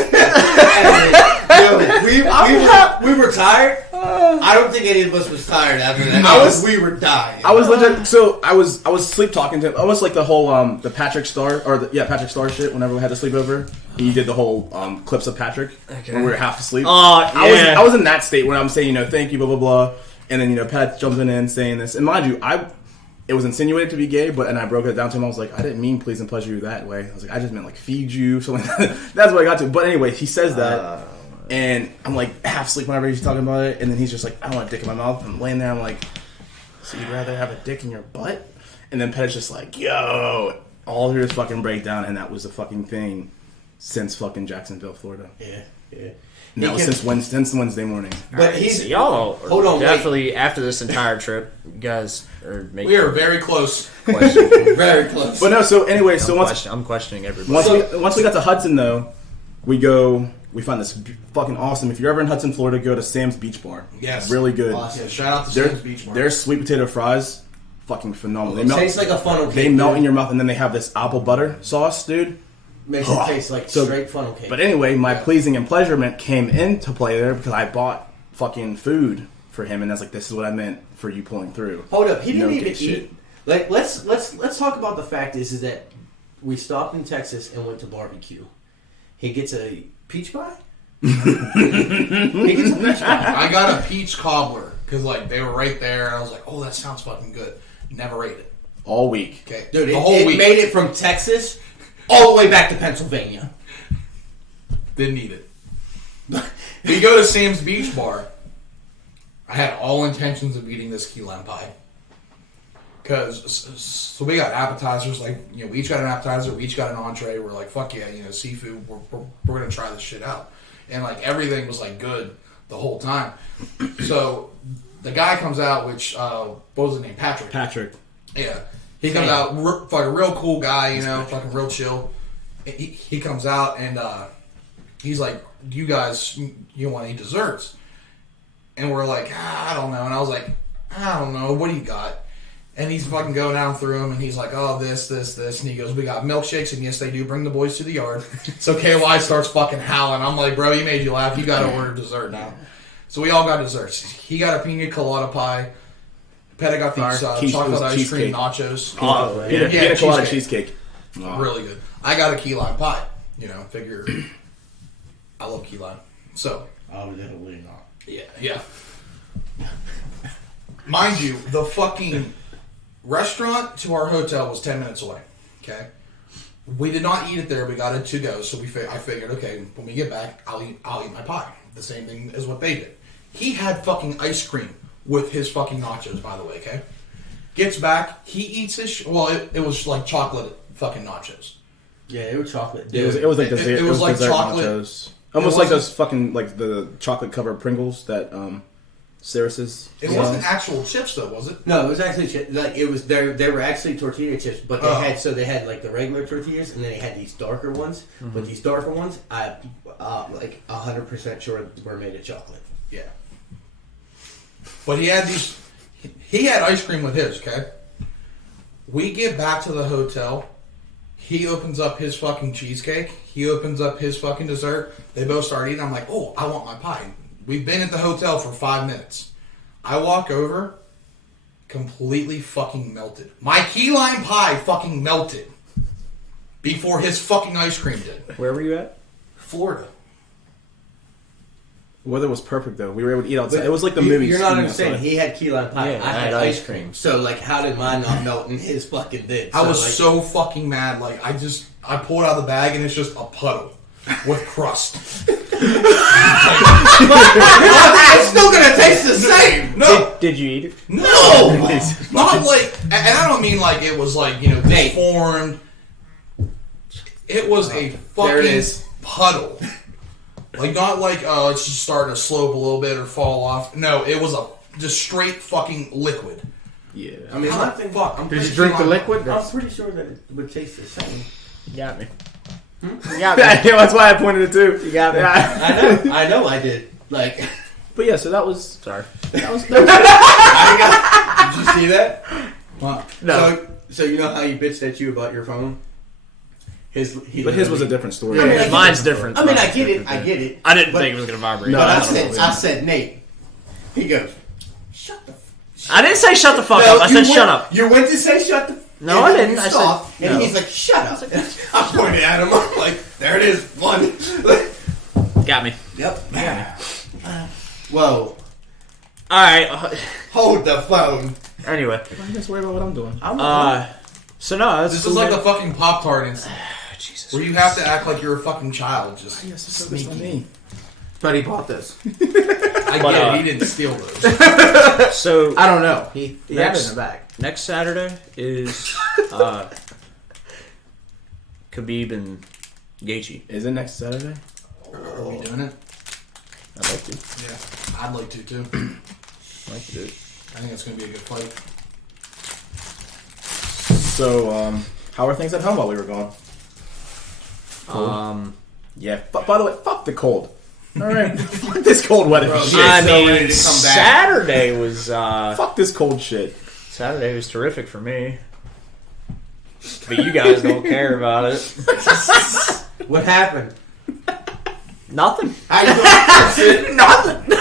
We were tired. I don't think any of us was tired after that. We were dying. I was legit. So I was sleep talking to him. Almost like the whole the Patrick Star Patrick Star shit. Whenever we had to sleep over, he did the whole clips of Patrick when we were half asleep. Oh, yeah. I was in that state when I'm saying thank you blah blah blah, and then Pat jumps in and saying this. And mind you, it was insinuated to be gay, and I broke it down to him. I was like, I didn't mean please and pleasure you that way. I was like, I just meant like feed you, something like that. That's what I got to. But anyway, he says that. And I'm like half asleep whenever he's talking about it, and then he's just like, "I want a dick in my mouth." I'm laying there, I'm like, "So you'd rather have a dick in your butt?" And then Pettit's just like, "Yo," all through his fucking breakdown, and that was the fucking thing since fucking Jacksonville, Florida. Yeah. And that was since Wednesday morning. But So y'all hold on, definitely after this entire trip, you guys are making We are very close. very close. But no, so anyway, I'm questioning everybody. once we got to Hudson though, we find this fucking awesome. If you're ever in Hudson, Florida, go to Sam's Beach Bar. Yes. Really good. Awesome. Yeah, shout out to Sam's Beach Bar. Their sweet potato fries, fucking phenomenal. It tastes like a funnel cake. They melt in your mouth, and then they have this apple butter sauce, dude. Makes it taste like straight funnel cake. But anyway, my pleasing and pleasurement came into play there because I bought fucking food for him, and I was like, "This is what I meant for you pulling through." Hold up, he didn't No even gay shit. eat. Like, let's talk about the fact is that we stopped in Texas and went to barbecue. He gets a peach pie. He gets a peach pie. I got a peach cobbler because they were right there, and I was like, "Oh, that sounds fucking good." Never ate it. All week. Okay, Dude, the whole week. Made it from Texas all the way back to Pennsylvania. Didn't eat it. We go to Sam's Beach Bar. I had all intentions of eating this key lime pie. So we got appetizers, we each got an appetizer, we each got an entree. We're like, fuck yeah, seafood. We're gonna try this shit out, and everything was good the whole time. So the guy comes out, which what was his name? Patrick. Yeah, he comes out, fucking real cool guy, fucking real chill. He comes out and he's like, "Do you guys want to eat desserts?" And we're like, "I don't know." And I was like, "I don't know. What do you got?" And he's fucking going down through them, and he's like, "Oh, this." And he goes, "We got milkshakes, and yes, they do bring the boys to the yard." So KY starts fucking howling. I'm like, "Bro, you made you laugh. You got to order dessert now." So we all got desserts. He got a pina colada pie. Pettit got these chocolate ice cream nachos. Oh, yeah. Pina colada cheesecake. Oh. Really good. I got a key lime pie. Figure I love key lime. So. Evidently not. Yeah. Mind you, the fucking restaurant to our hotel was 10 minutes away. Okay? We did not eat it there. We got it to go. So I figured, okay, when we get back, I'll eat my pie. The same thing as what they did. He had fucking ice cream with his fucking nachos, by the way, okay? Gets back, he eats his... it was chocolate fucking nachos. Yeah, it was chocolate. It was like dessert. It was like dessert chocolate. nachos. Almost like those fucking like the chocolate covered Pringles that Sarah's. It wasn't actual chips though, was it? No, it was actually like it was. They were actually tortilla chips, but they had like the regular tortillas, and then they had these darker ones. Mm-hmm. But these darker ones, I like 100% sure were made of chocolate. Yeah. But he had these. He had ice cream with his. Okay. We get back to the hotel. He opens up his fucking cheesecake. He opens up his fucking dessert. They both start eating. I'm like, oh, I want my pie. We've been at the hotel for 5 minutes. I walk over, completely fucking melted. My key lime pie fucking melted before his fucking ice cream did. Where were you at? Florida. The weather was perfect though. We were able to eat outside. It was like the movie. You're not understanding. He had key lime pie. Yeah, I had ice cream. So like, how did mine not melt and his fucking did? I was like, so fucking mad. Like I pull it out of the bag and it's just a puddle with crust. It's still gonna taste the same. No, Did you eat it? no, not like. And I don't mean like it was like deformed. It was a fucking puddle. Like not like it's just starting to slope a little bit or fall off. No, it was just straight fucking liquid. Yeah. I mean, How the fuck? Did you drink the liquid? I'm pretty sure that it would taste the same. You got me. Yeah, that's why I pointed it too. You got me. I know, I did. Like, But yeah, so that was. Sorry. did you see that? Wow. No. So you know how he bitched at you about your phone? His was a different story. Yeah, Yeah. yeah. Mine's different. I mean, I get it. I get it. I didn't But- think it was gonna vibrate. No, But I that's said, Nate. He goes, shut the. I didn't say shut the fuck up. I said shut up. You went to say shut the. No, and I then didn't. you I stopped, said and no. he's like, shut up. I pointed at him. I'm like, there it is. One. Got me. Yep. Whoa. All right. Hold the phone. Anyway. I'm just worried about what I'm doing. So no, This is like the fucking Pop-Tart incident. Where you have to act like you're a fucking child. Just sneaky. But he bought this. I But, get it. He didn't steal those. So I don't know. He had it Next- in the bag. next Saturday is Khabib and Gaethje. Is it next Saturday? Are we doing it? I'd like to. Yeah. I'd like to too. I'd like to do it. I think it's going to be a good fight. So, how are things at home while we were gone? Yeah. By the way, fuck the cold. All right. Fuck this cold weather shit. I so ready mean, to come back. Saturday was Fuck this cold shit. Saturday was terrific for me. But you guys don't care about it. What happened? Nothing. How you doing? Nothing.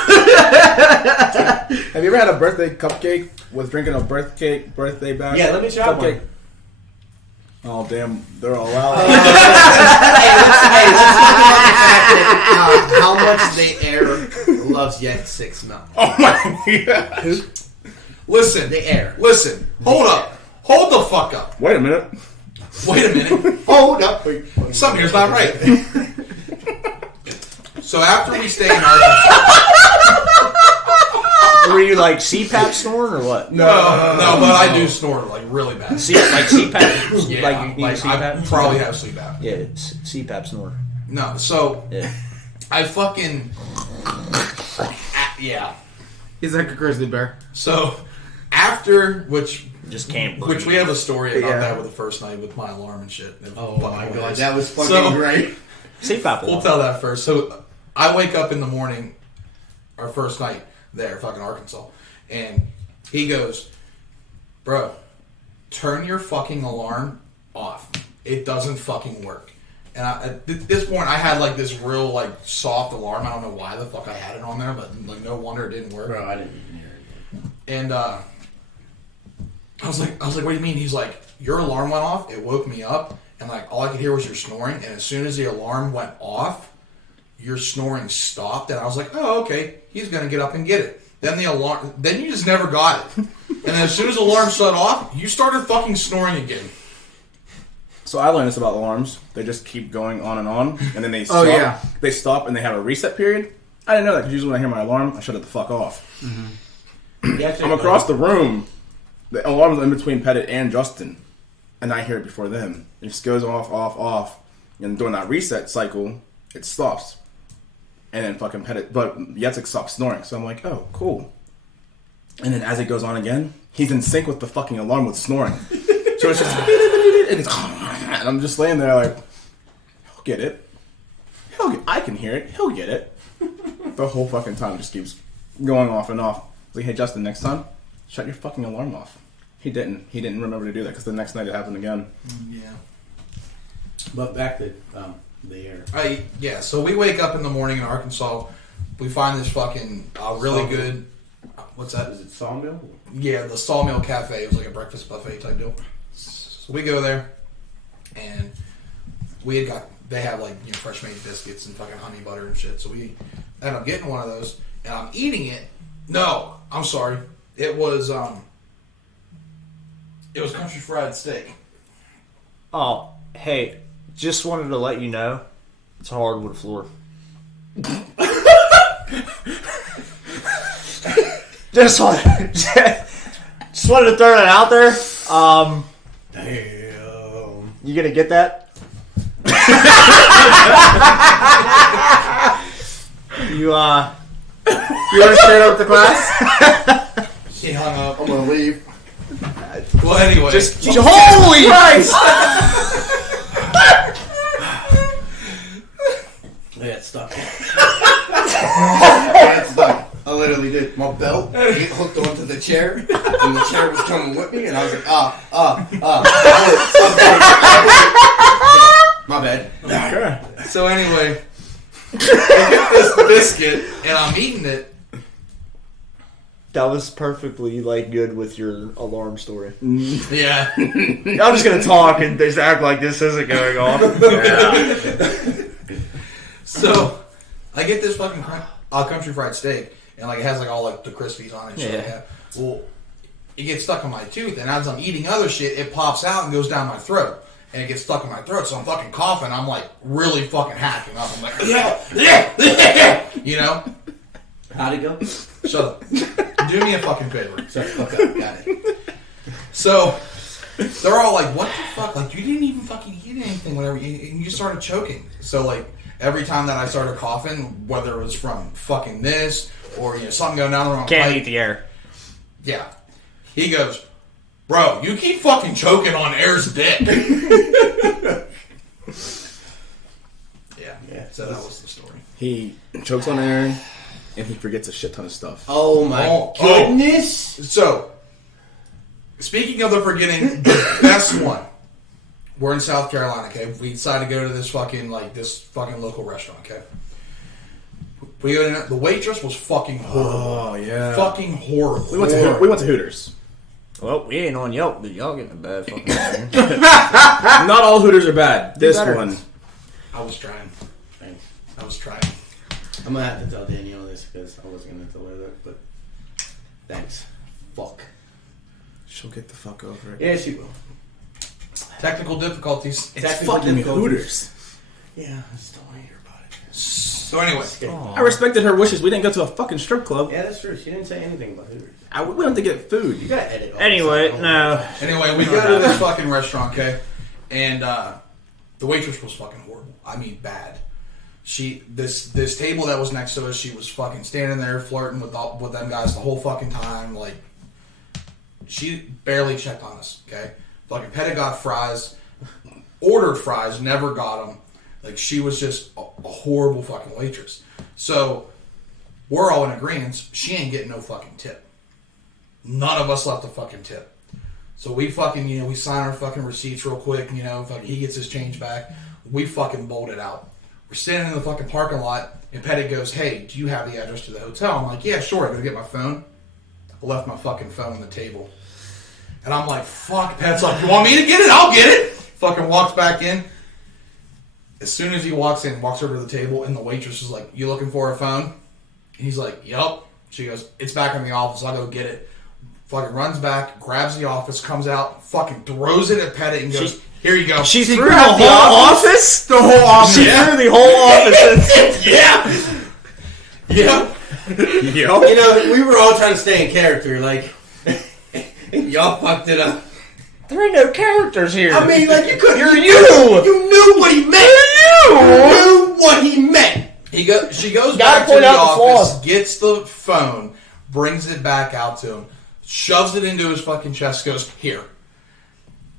Have you ever had a birthday cupcake with drinking a birthday bag? Yeah, let me try Cupcake. one. Oh damn, they're all out. Hey, let's talk about the fact that how much the air loves Yak 6 Mountain. Oh my god. Listen. The air. Listen. Hold up. Hold the fuck up. Wait a minute. Wait a minute. Hold up. Something here's not right. So after we stay in Arkansas... Were you like CPAP snoring or what? No, but I do snore like really bad. Like CPAP? Yeah, like you need I CPAP? probably have sleep apnea. Yeah, CPAP snore. No, so Yeah. I fucking... Yeah. He's like a grizzly bear. So after, which Just can't breathe. Which we have a story about Yeah. that with the first night with my alarm and shit. Oh my Fucking god, hilarious. that was fucking So- great. CPAP. We'll tell that first. So I wake up in the morning, our first night there, fucking Arkansas, and he goes, bro, turn your fucking alarm off. It doesn't fucking work. And at this point, I had like this real like soft alarm. I don't know why the fuck I had it on there, but like no wonder it didn't work. Bro, I didn't even hear it. And I was like, what do you mean? He's like, your alarm went off. It woke me up, and like all I could hear was your snoring. And as soon as the alarm went off, your snoring stopped. And I was like, oh, okay, he's gonna get up and get it. Then you just never got it. And then as soon as the alarm shut off, you started fucking snoring again. So I learned this about alarms. They just keep going on, and then they Oh, stop. yeah. They stop and they have a reset period. I didn't know that because usually when I hear my alarm, I shut it the fuck off. I'm across the room. The alarm's in between Pettit and Justin, and I hear it before them. It just goes off, and during that reset cycle, it stops. and then fucking pet it. But Yetzik stopped snoring, so I'm like, oh, cool. And then as it goes on again, he's in sync with the fucking alarm with snoring. So it's just, and I'm just laying there like, he'll get it. I can hear it. He'll get it. The whole fucking time just keeps going off and off. I was like, hey, Justin, next time, shut your fucking alarm off. He didn't remember to do that because the next night it happened again. Yeah. But back to the air. Yeah, so we wake up in the morning in Arkansas. We find this fucking really good... What's that? Is it Sawmill? Yeah, the Sawmill Cafe. It was like a breakfast buffet type deal. So we go there, and we had got... They have like, you know, fresh made biscuits and fucking honey butter and shit. So we end up getting one of those, and I'm eating it. No, I'm sorry. It was country fried steak. Oh, hey, just wanted to let you know, it's a hardwood floor. just wanted to throw that out there. Damn. You gonna get that? You want to share it with the class? She hung up. I'm gonna leave. Well, anyway. Holy Christ! Yeah, it's stuck. Yeah, it's stuck. I literally did. My belt get hooked onto the chair, and the chair was coming with me, and I was like, My bad. Okay. So anyway, I get this biscuit, and I'm eating it. That was perfectly like good with your alarm story. Yeah. I'm just gonna talk and just act like this isn't going off. So I get this fucking country fried steak, and like it has like all like the crispies on it and shit like that. Well, it gets stuck in my tooth, and as I'm eating other shit, it pops out and goes down my throat. And it gets stuck in my throat, so I'm fucking coughing. I'm like really fucking hacking up. I'm like, you know? How'd it go? Shut up. Do me a fucking favor. Shut the fuck up. Got it. So they're all like, what the fuck? Like, you didn't even fucking eat anything, whatever. And you started choking. So, like, every time that I started coughing, whether it was from fucking this or, you know, something going down the wrong Can't pipe. eat the air. Yeah. He goes, bro, you keep fucking choking on Air's dick. Yeah. So that was the story. He chokes on air, and he forgets a shit ton of stuff. Oh my goodness! So, speaking of the forgetting, the best one. We're in South Carolina, okay? We decided to go to this fucking local restaurant, okay? We go in, the waitress was fucking horrible. Oh, yeah. Fucking horrible. We went to Hooters. Well, we ain't on Yelp, but y'all getting a bad fucking thing. Not all Hooters are bad. This better. one. I was trying. Thanks. I was trying. I'm gonna have to tell Danielle this because I wasn't gonna tell her that, but thanks. Fuck. She'll get the fuck over it. Yeah, she will. Technical difficulties. It's Technical fucking difficulties. Hooters. Yeah, I just don't want to hear about it. So anyway. I respected her wishes. We didn't go to a fucking strip club. Yeah, that's true. She didn't say anything about Hooters. We went to get food. You gotta edit all Anyway, this out. no. Anyway, we go to this fucking restaurant, okay? And the waitress was fucking horrible. I mean, bad. This table that was next to us, she was fucking standing there flirting with them guys the whole fucking time. Like, she barely checked on us, okay? Fucking Pettit got fries, ordered fries, never got them. Like, she was just a horrible fucking waitress. So, we're all in agreement. She ain't getting no fucking tip. None of us left a fucking tip. So we fucking, we sign our fucking receipts real quick, fucking he gets his change back. We fucking bolted out. We're standing in the fucking parking lot, and Pettit goes, hey, do you have the address to the hotel? I'm like, yeah, sure. I gotta get my phone. I left my fucking phone on the table. And I'm like, fuck. Pet's like, you want me to get it? I'll get it. Fucking walks back in. As soon as he walks in, walks over to the table, and the waitress is like, you looking for a phone? And he's like, yup. She goes, it's back in the office. I'll go get it. Fucking runs back, grabs the office, comes out, fucking throws it at Pettit and goes, here you go. She threw the whole office? The whole office. She threw the whole office. Yeah. Yep. We were all trying to stay in character, like, y'all fucked it up. There ain't no characters here. I mean, like, you could. You're You knew what he meant. You knew what he meant. She goes Gotta back to point the out the office, flaws. gets the phone, brings it back out to him, shoves it into his fucking chest, goes, here.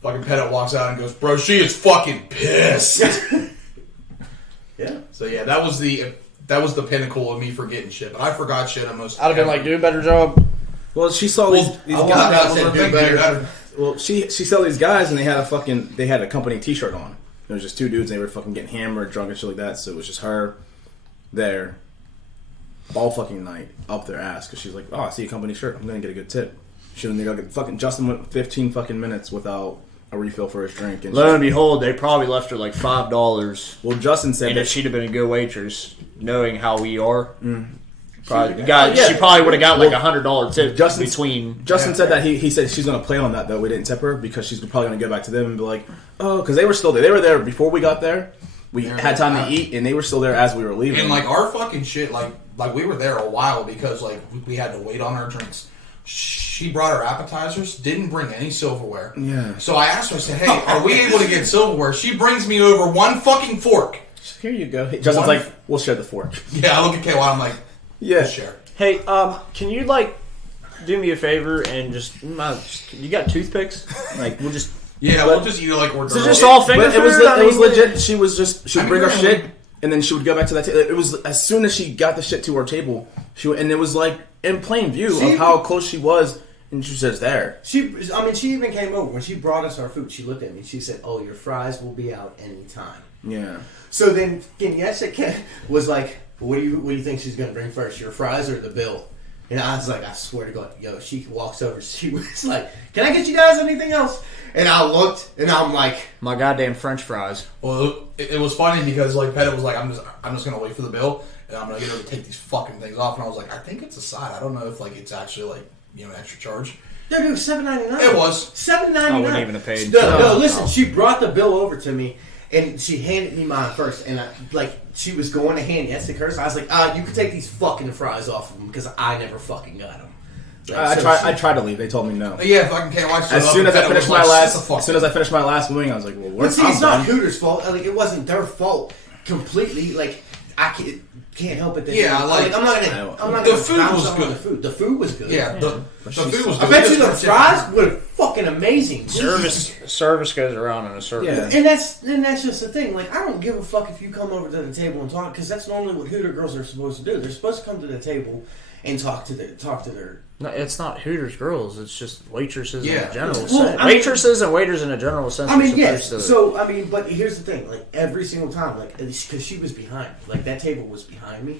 Fucking Pettit walks out and goes, bro, she is fucking pissed. Yeah. So yeah, that was the pinnacle of me forgetting shit. But I forgot shit almost. I'd have been like, do a better job. Well, she saw these I guys. got said, do better. Well, she saw these guys and they had a company T-shirt on. There was just two dudes. And they were fucking getting hammered, drunk, and shit like that. So it was just her there all fucking night up their ass because she's like, oh, I see a company shirt. I'm gonna get a good tip. Justin went 15 fucking minutes without a refill for his drink. And Lo and behold, they probably left her like $5. well, Justin said And that if she'd have been a good waitress, knowing how we are, probably yeah. she probably would have got like $100 tip Justin's- between. Justin said that he said she's going to play on that, though. We didn't tip her because she's probably going to go back to them and be like, oh, because they were still there. They were there before we got there. We had time to eat, and they were still there as we were leaving. And like our fucking shit, like we were there a while because like we had to wait on our drinks. She brought her appetizers, didn't bring any silverware. Yeah. So I asked her, I said, hey, are we able to get silverware? She brings me over one fucking fork. Here you go. Justin's like, we'll share the fork. Yeah, I look at KY, I'm like, Yeah. we'll share. Hey, can you like do me a favor and just you got toothpicks? Like we'll just We'll just eat it like we're Is it just all finger But it was food? I it was mean, legit. She would bring her really- shit, and then she would go back to that table. It was as soon as she got the shit to her table, and it was like in plain view of how close she was, and she was just there. She even came over when she brought us our food. She looked at me. She said, "Oh, your fries will be out anytime." Yeah. So then Kenyesha was like, what do you think she's going to bring first, your fries or the bill? And I was like, I swear to God, yo, she walks over, she was like, can I get you guys anything else? And I looked, and I'm like, my goddamn French fries. Well, it was funny because like Pettit was like, I'm just gonna wait for the bill and I'm gonna get her to take these fucking things off. And I was like, I think it's a side. I don't know if like it's actually like extra charge. dude, it was $7.99. It was. $7.99. I wouldn't even have paid. No, listen, she brought the bill over to me, and she handed me mine first, and she was going to hand it to hers. I was like, you can take these fucking fries off of them because I never fucking got them. I tried to leave. They told me no. Yeah, fucking can't watch. As soon as I finished my last wing, I was like, well, But what's see, it's not Hooters' fault. Like, it wasn't their fault completely. Like, I can't help it. That Yeah, like, I'm not gonna. the food bounce was on good. The food. The food was good. Yeah, the food was good. I bet you the fries were fucking amazing. Service goes around in a circle. Yeah. And that's just the thing. Like, I don't give a fuck if you come over to the table and talk, because that's normally what Hooter girls are supposed to do. They're supposed to come to the table and talk to their. No, it's not Hooters girls. It's just waitresses in Yeah. a general Well, sense. I mean- Waitresses and waiters in a general sense. I mean, are yes. supposed to- So, but here's the thing. Like, every single time, like, because she was behind me. Like, that table was behind me.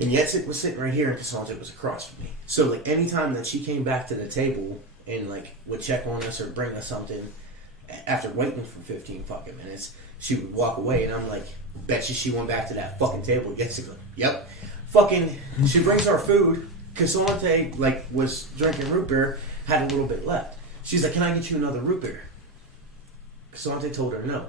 And Yetzik was sitting right here, and Cassandra was across from me. So, like, anytime that she came back to the table and, like, would check on us or bring us something, after waiting for 15 fucking minutes, she would walk away, and I'm like, bet you she went back to that fucking table. Yetzik, like, yep. Fucking, she brings our food. Cassandra, like, was drinking root beer, had a little bit left. She's like, can I get you another root beer? Cassandra told her no.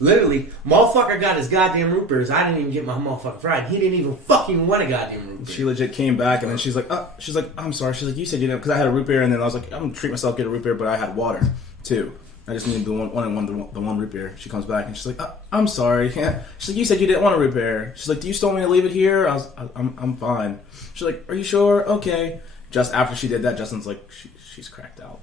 Literally, motherfucker got his goddamn root beers. I didn't even get my motherfucking fried. He didn't even fucking want a goddamn root beer. She legit came back and then she's like, I'm sorry. She's like, you said you didn't, because I had a root beer, and then I was like, I'm gonna treat myself, get a root beer, but I had water too. I just needed the one root beer. She comes back and she's like, I'm sorry. She's like, you said you didn't want a root beer. She's like, do you still want me to leave it here? I'm fine. She's like, are you sure? Okay. Just after she did that, Justin's like, she's cracked out.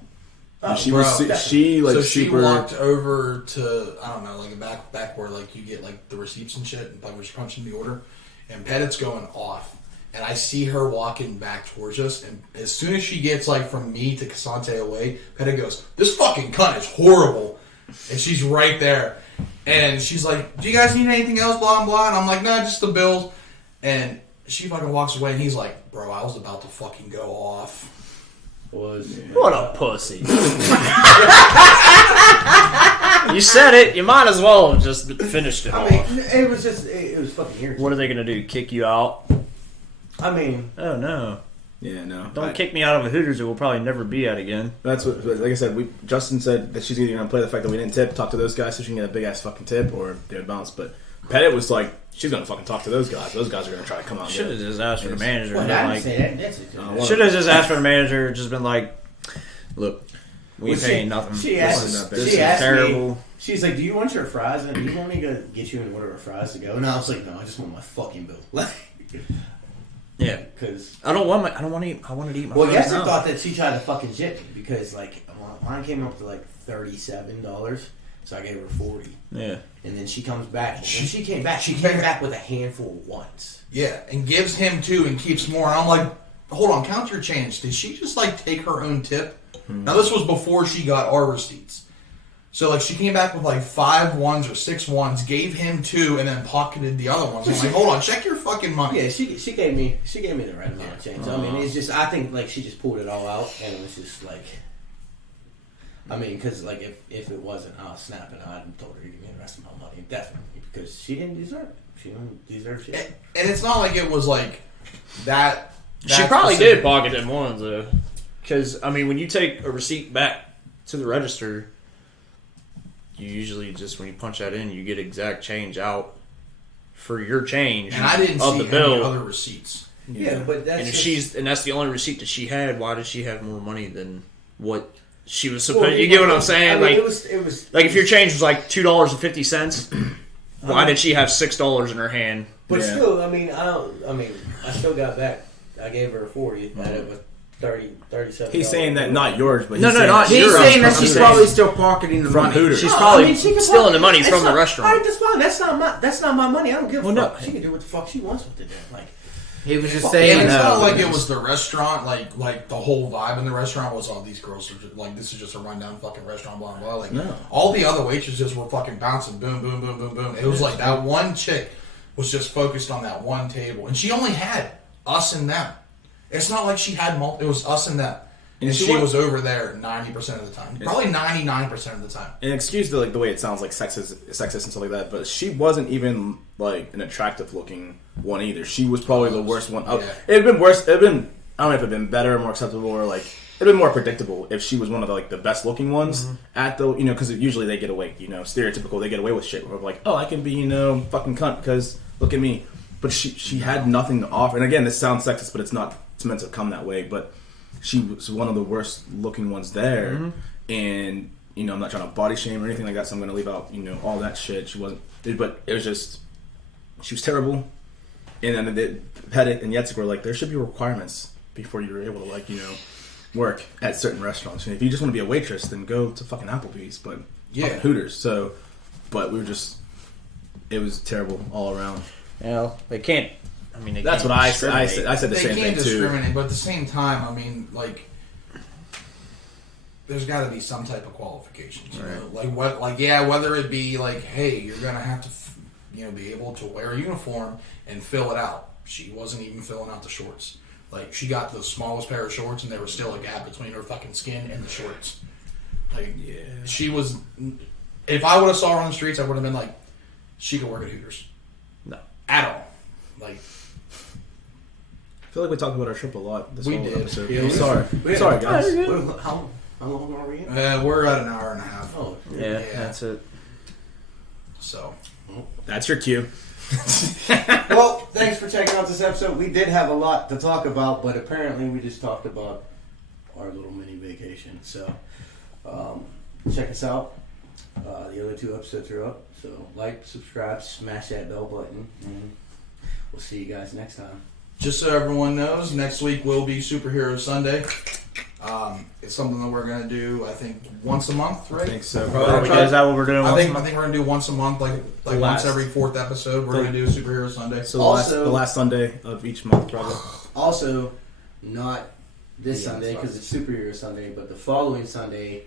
Oh, she bro. was she So super. she walked over to, I don't know, like back where like you get like the receipts and shit, like where she's punching the order, and Pettit's going off, and I see her walking back towards us, and as soon as she gets like from me to Cassante away, Pettit goes, "This fucking cunt is horrible," and she's right there, and she's like, "Do you guys need anything else?" Blah blah blah, and I'm like, "No, just the bills," and she fucking walks away, and he's like, "Bro, I was about to fucking go off." What a pussy. You said it. You might as well have just finished it I off. mean, it was fucking irritating. What are they going to do? Kick you out? I mean, Oh, no. Yeah, no. Don't kick me out of a Hooters that we'll probably never be at again. That's what, like I said, Justin said that she's either going to play the fact that we didn't tip, talk to those guys so she can get a big ass fucking tip, or they would bounce. But Pettit was like, she's going to fucking talk to those guys. Those guys are going to try to come out and Should get have it. just asked for the manager. well, And I been didn't say that. That's it. One should have just asked for the manager. Just been like, look, We paying nothing. She This asked is me, terrible. she's like, do you want your fries? And do you want me to get you in order of fries to go? And I was like, no, I just want my fucking bill. Like, Yeah, because I don't want to eat. I wanted to eat my. well, fries Yester now. thought that she tried to fucking shit me because like mine came up to like $37, so I gave her 40. Yeah, And then she comes back. When she came back, she came back with a handful once. Yeah, and gives him 2 and keeps more. And I'm like, hold on, count your change. Did she just like take her own tip? Now this was before she got our receipts. So like she came back with like 5 ones or 6 ones, gave him 2, and then pocketed the other ones. I'm like, hold on, check your fucking money. Yeah, she gave me the right amount of change. I mean, it's just I think like she just pulled it all out, and it was just like, I mean, because like if it wasn't, I was snapping. I told her to give me the rest of my money, definitely, because she didn't deserve it. She didn't deserve shit. And it's not like it was like that. she probably did pocket them ones though, because I mean, when you take a receipt back to the register, you usually just when you punch that in, you get exact change out for your change. And I didn't of see the bill. any other receipts. Yeah, but that's And if just, that's the only receipt that she had, why does she have more money than what she was supposed? You get what I'm saying? I mean, like, it was like if your change was like $2.50, why did she have $6 in her hand? But Yeah. still, I mean, I still got back. I gave her a 40. That it was 37. He's saying that not yours, but No, he's no, saying not He's yours. saying that I'm she's saying- probably still pocketing the From money. Hooters. She's probably she can stealing the money it's from the not- restaurant. All right, that's fine. That's not my money. I don't give a Well, fuck. no. She can do what the fuck she wants with it. Then. Like, He was just And saying it's that. not like it was the restaurant, like the whole vibe in the restaurant was, these girls are just, like, this is just a rundown fucking restaurant, blah, blah, blah. Like, No. all the other waitresses were fucking bouncing, boom, boom, boom, boom, boom. It was like that one chick was just focused on that one table. And she only had us and them. It's not like she had it was us and them. And she was over there 90% of the time. Probably 99% of the time. And excuse the way it sounds like sexist and stuff like that, but she wasn't even like an attractive looking one either. She was probably the worst one. Yeah. It'd been worse. I don't know if it'd been better, more acceptable, or like it'd been more predictable if she was one of the best looking ones at the because usually they get away stereotypical, they get away with shit. We're like, oh, I can be fucking cunt because look at me. But she had nothing to offer. And again, this sounds sexist, but it's not. It's meant to come that way, but. She was one of the worst looking ones there, and I'm not trying to body shame or anything like that, so I'm going to leave out all that shit. She wasn't, but it was just she was terrible. And then Pettit and Yetzig were like, there should be requirements before you're able to work at certain restaurants. And if you just want to be a waitress, then go to fucking Applebee's, but fucking Hooters. So, but we were just it was terrible all around. They can't. I mean, they That's can't what I said. I discriminate. said the They same can't thing too. discriminate, but at the same time, I mean, like, there's got to be some type of qualifications, you know? Whether it be like, hey, you're gonna have to, be able to wear a uniform and fill it out. She wasn't even filling out the shorts. Like, she got the smallest pair of shorts, and there was still a gap between her fucking skin and the shorts. Like, she was. If I would have saw her on the streets, I would have been like, she could work at Hooters. No, at all. Like. I feel like we talked about our trip a lot this We whole did. episode. Yeah, I'm sorry. Sorry, guys. How long are we in? We're at an hour and a half. Oh, yeah, that's it. So. That's your cue. Well, thanks for checking out this episode. We did have a lot to talk about, but apparently we just talked about our little mini vacation. So, check us out. The other 2 episodes are up. So, like, subscribe, smash that bell button, and we'll see you guys next time. Just so everyone knows, next week will be Superhero Sunday. It's something that we're going to do, I think, once a month, right? I think so. Is that what we're doing? I think we're going to do once a month, like once last. every 4th episode. We're going to do Superhero Sunday. So Also- the last Sunday of each month, probably. Also, not this Yeah, Sunday that's because it's Superhero Sunday, but the following Sunday,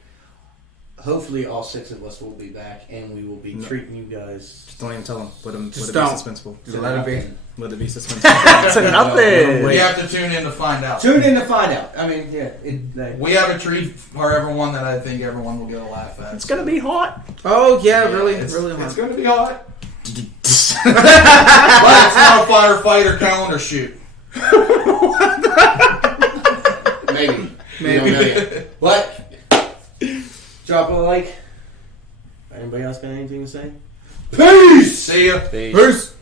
hopefully all 6 of us will be back, and we will be treating you guys. Just don't even tell them. Let it Just be don't. suspenseful. Just let it be. Let it be suspenseful. to nothing. You have to tune in to find out. Tune in to find out. I mean, yeah. We have a treat for everyone that I think everyone will get a laugh at. It's gonna be hot. Oh yeah, really, It's really hot. going to be hot. But it's not a firefighter calendar shoot. Maybe. Maybe. We don't know yet. But drop a like. Anybody else got anything to say? Peace! See ya. Peace. Peace.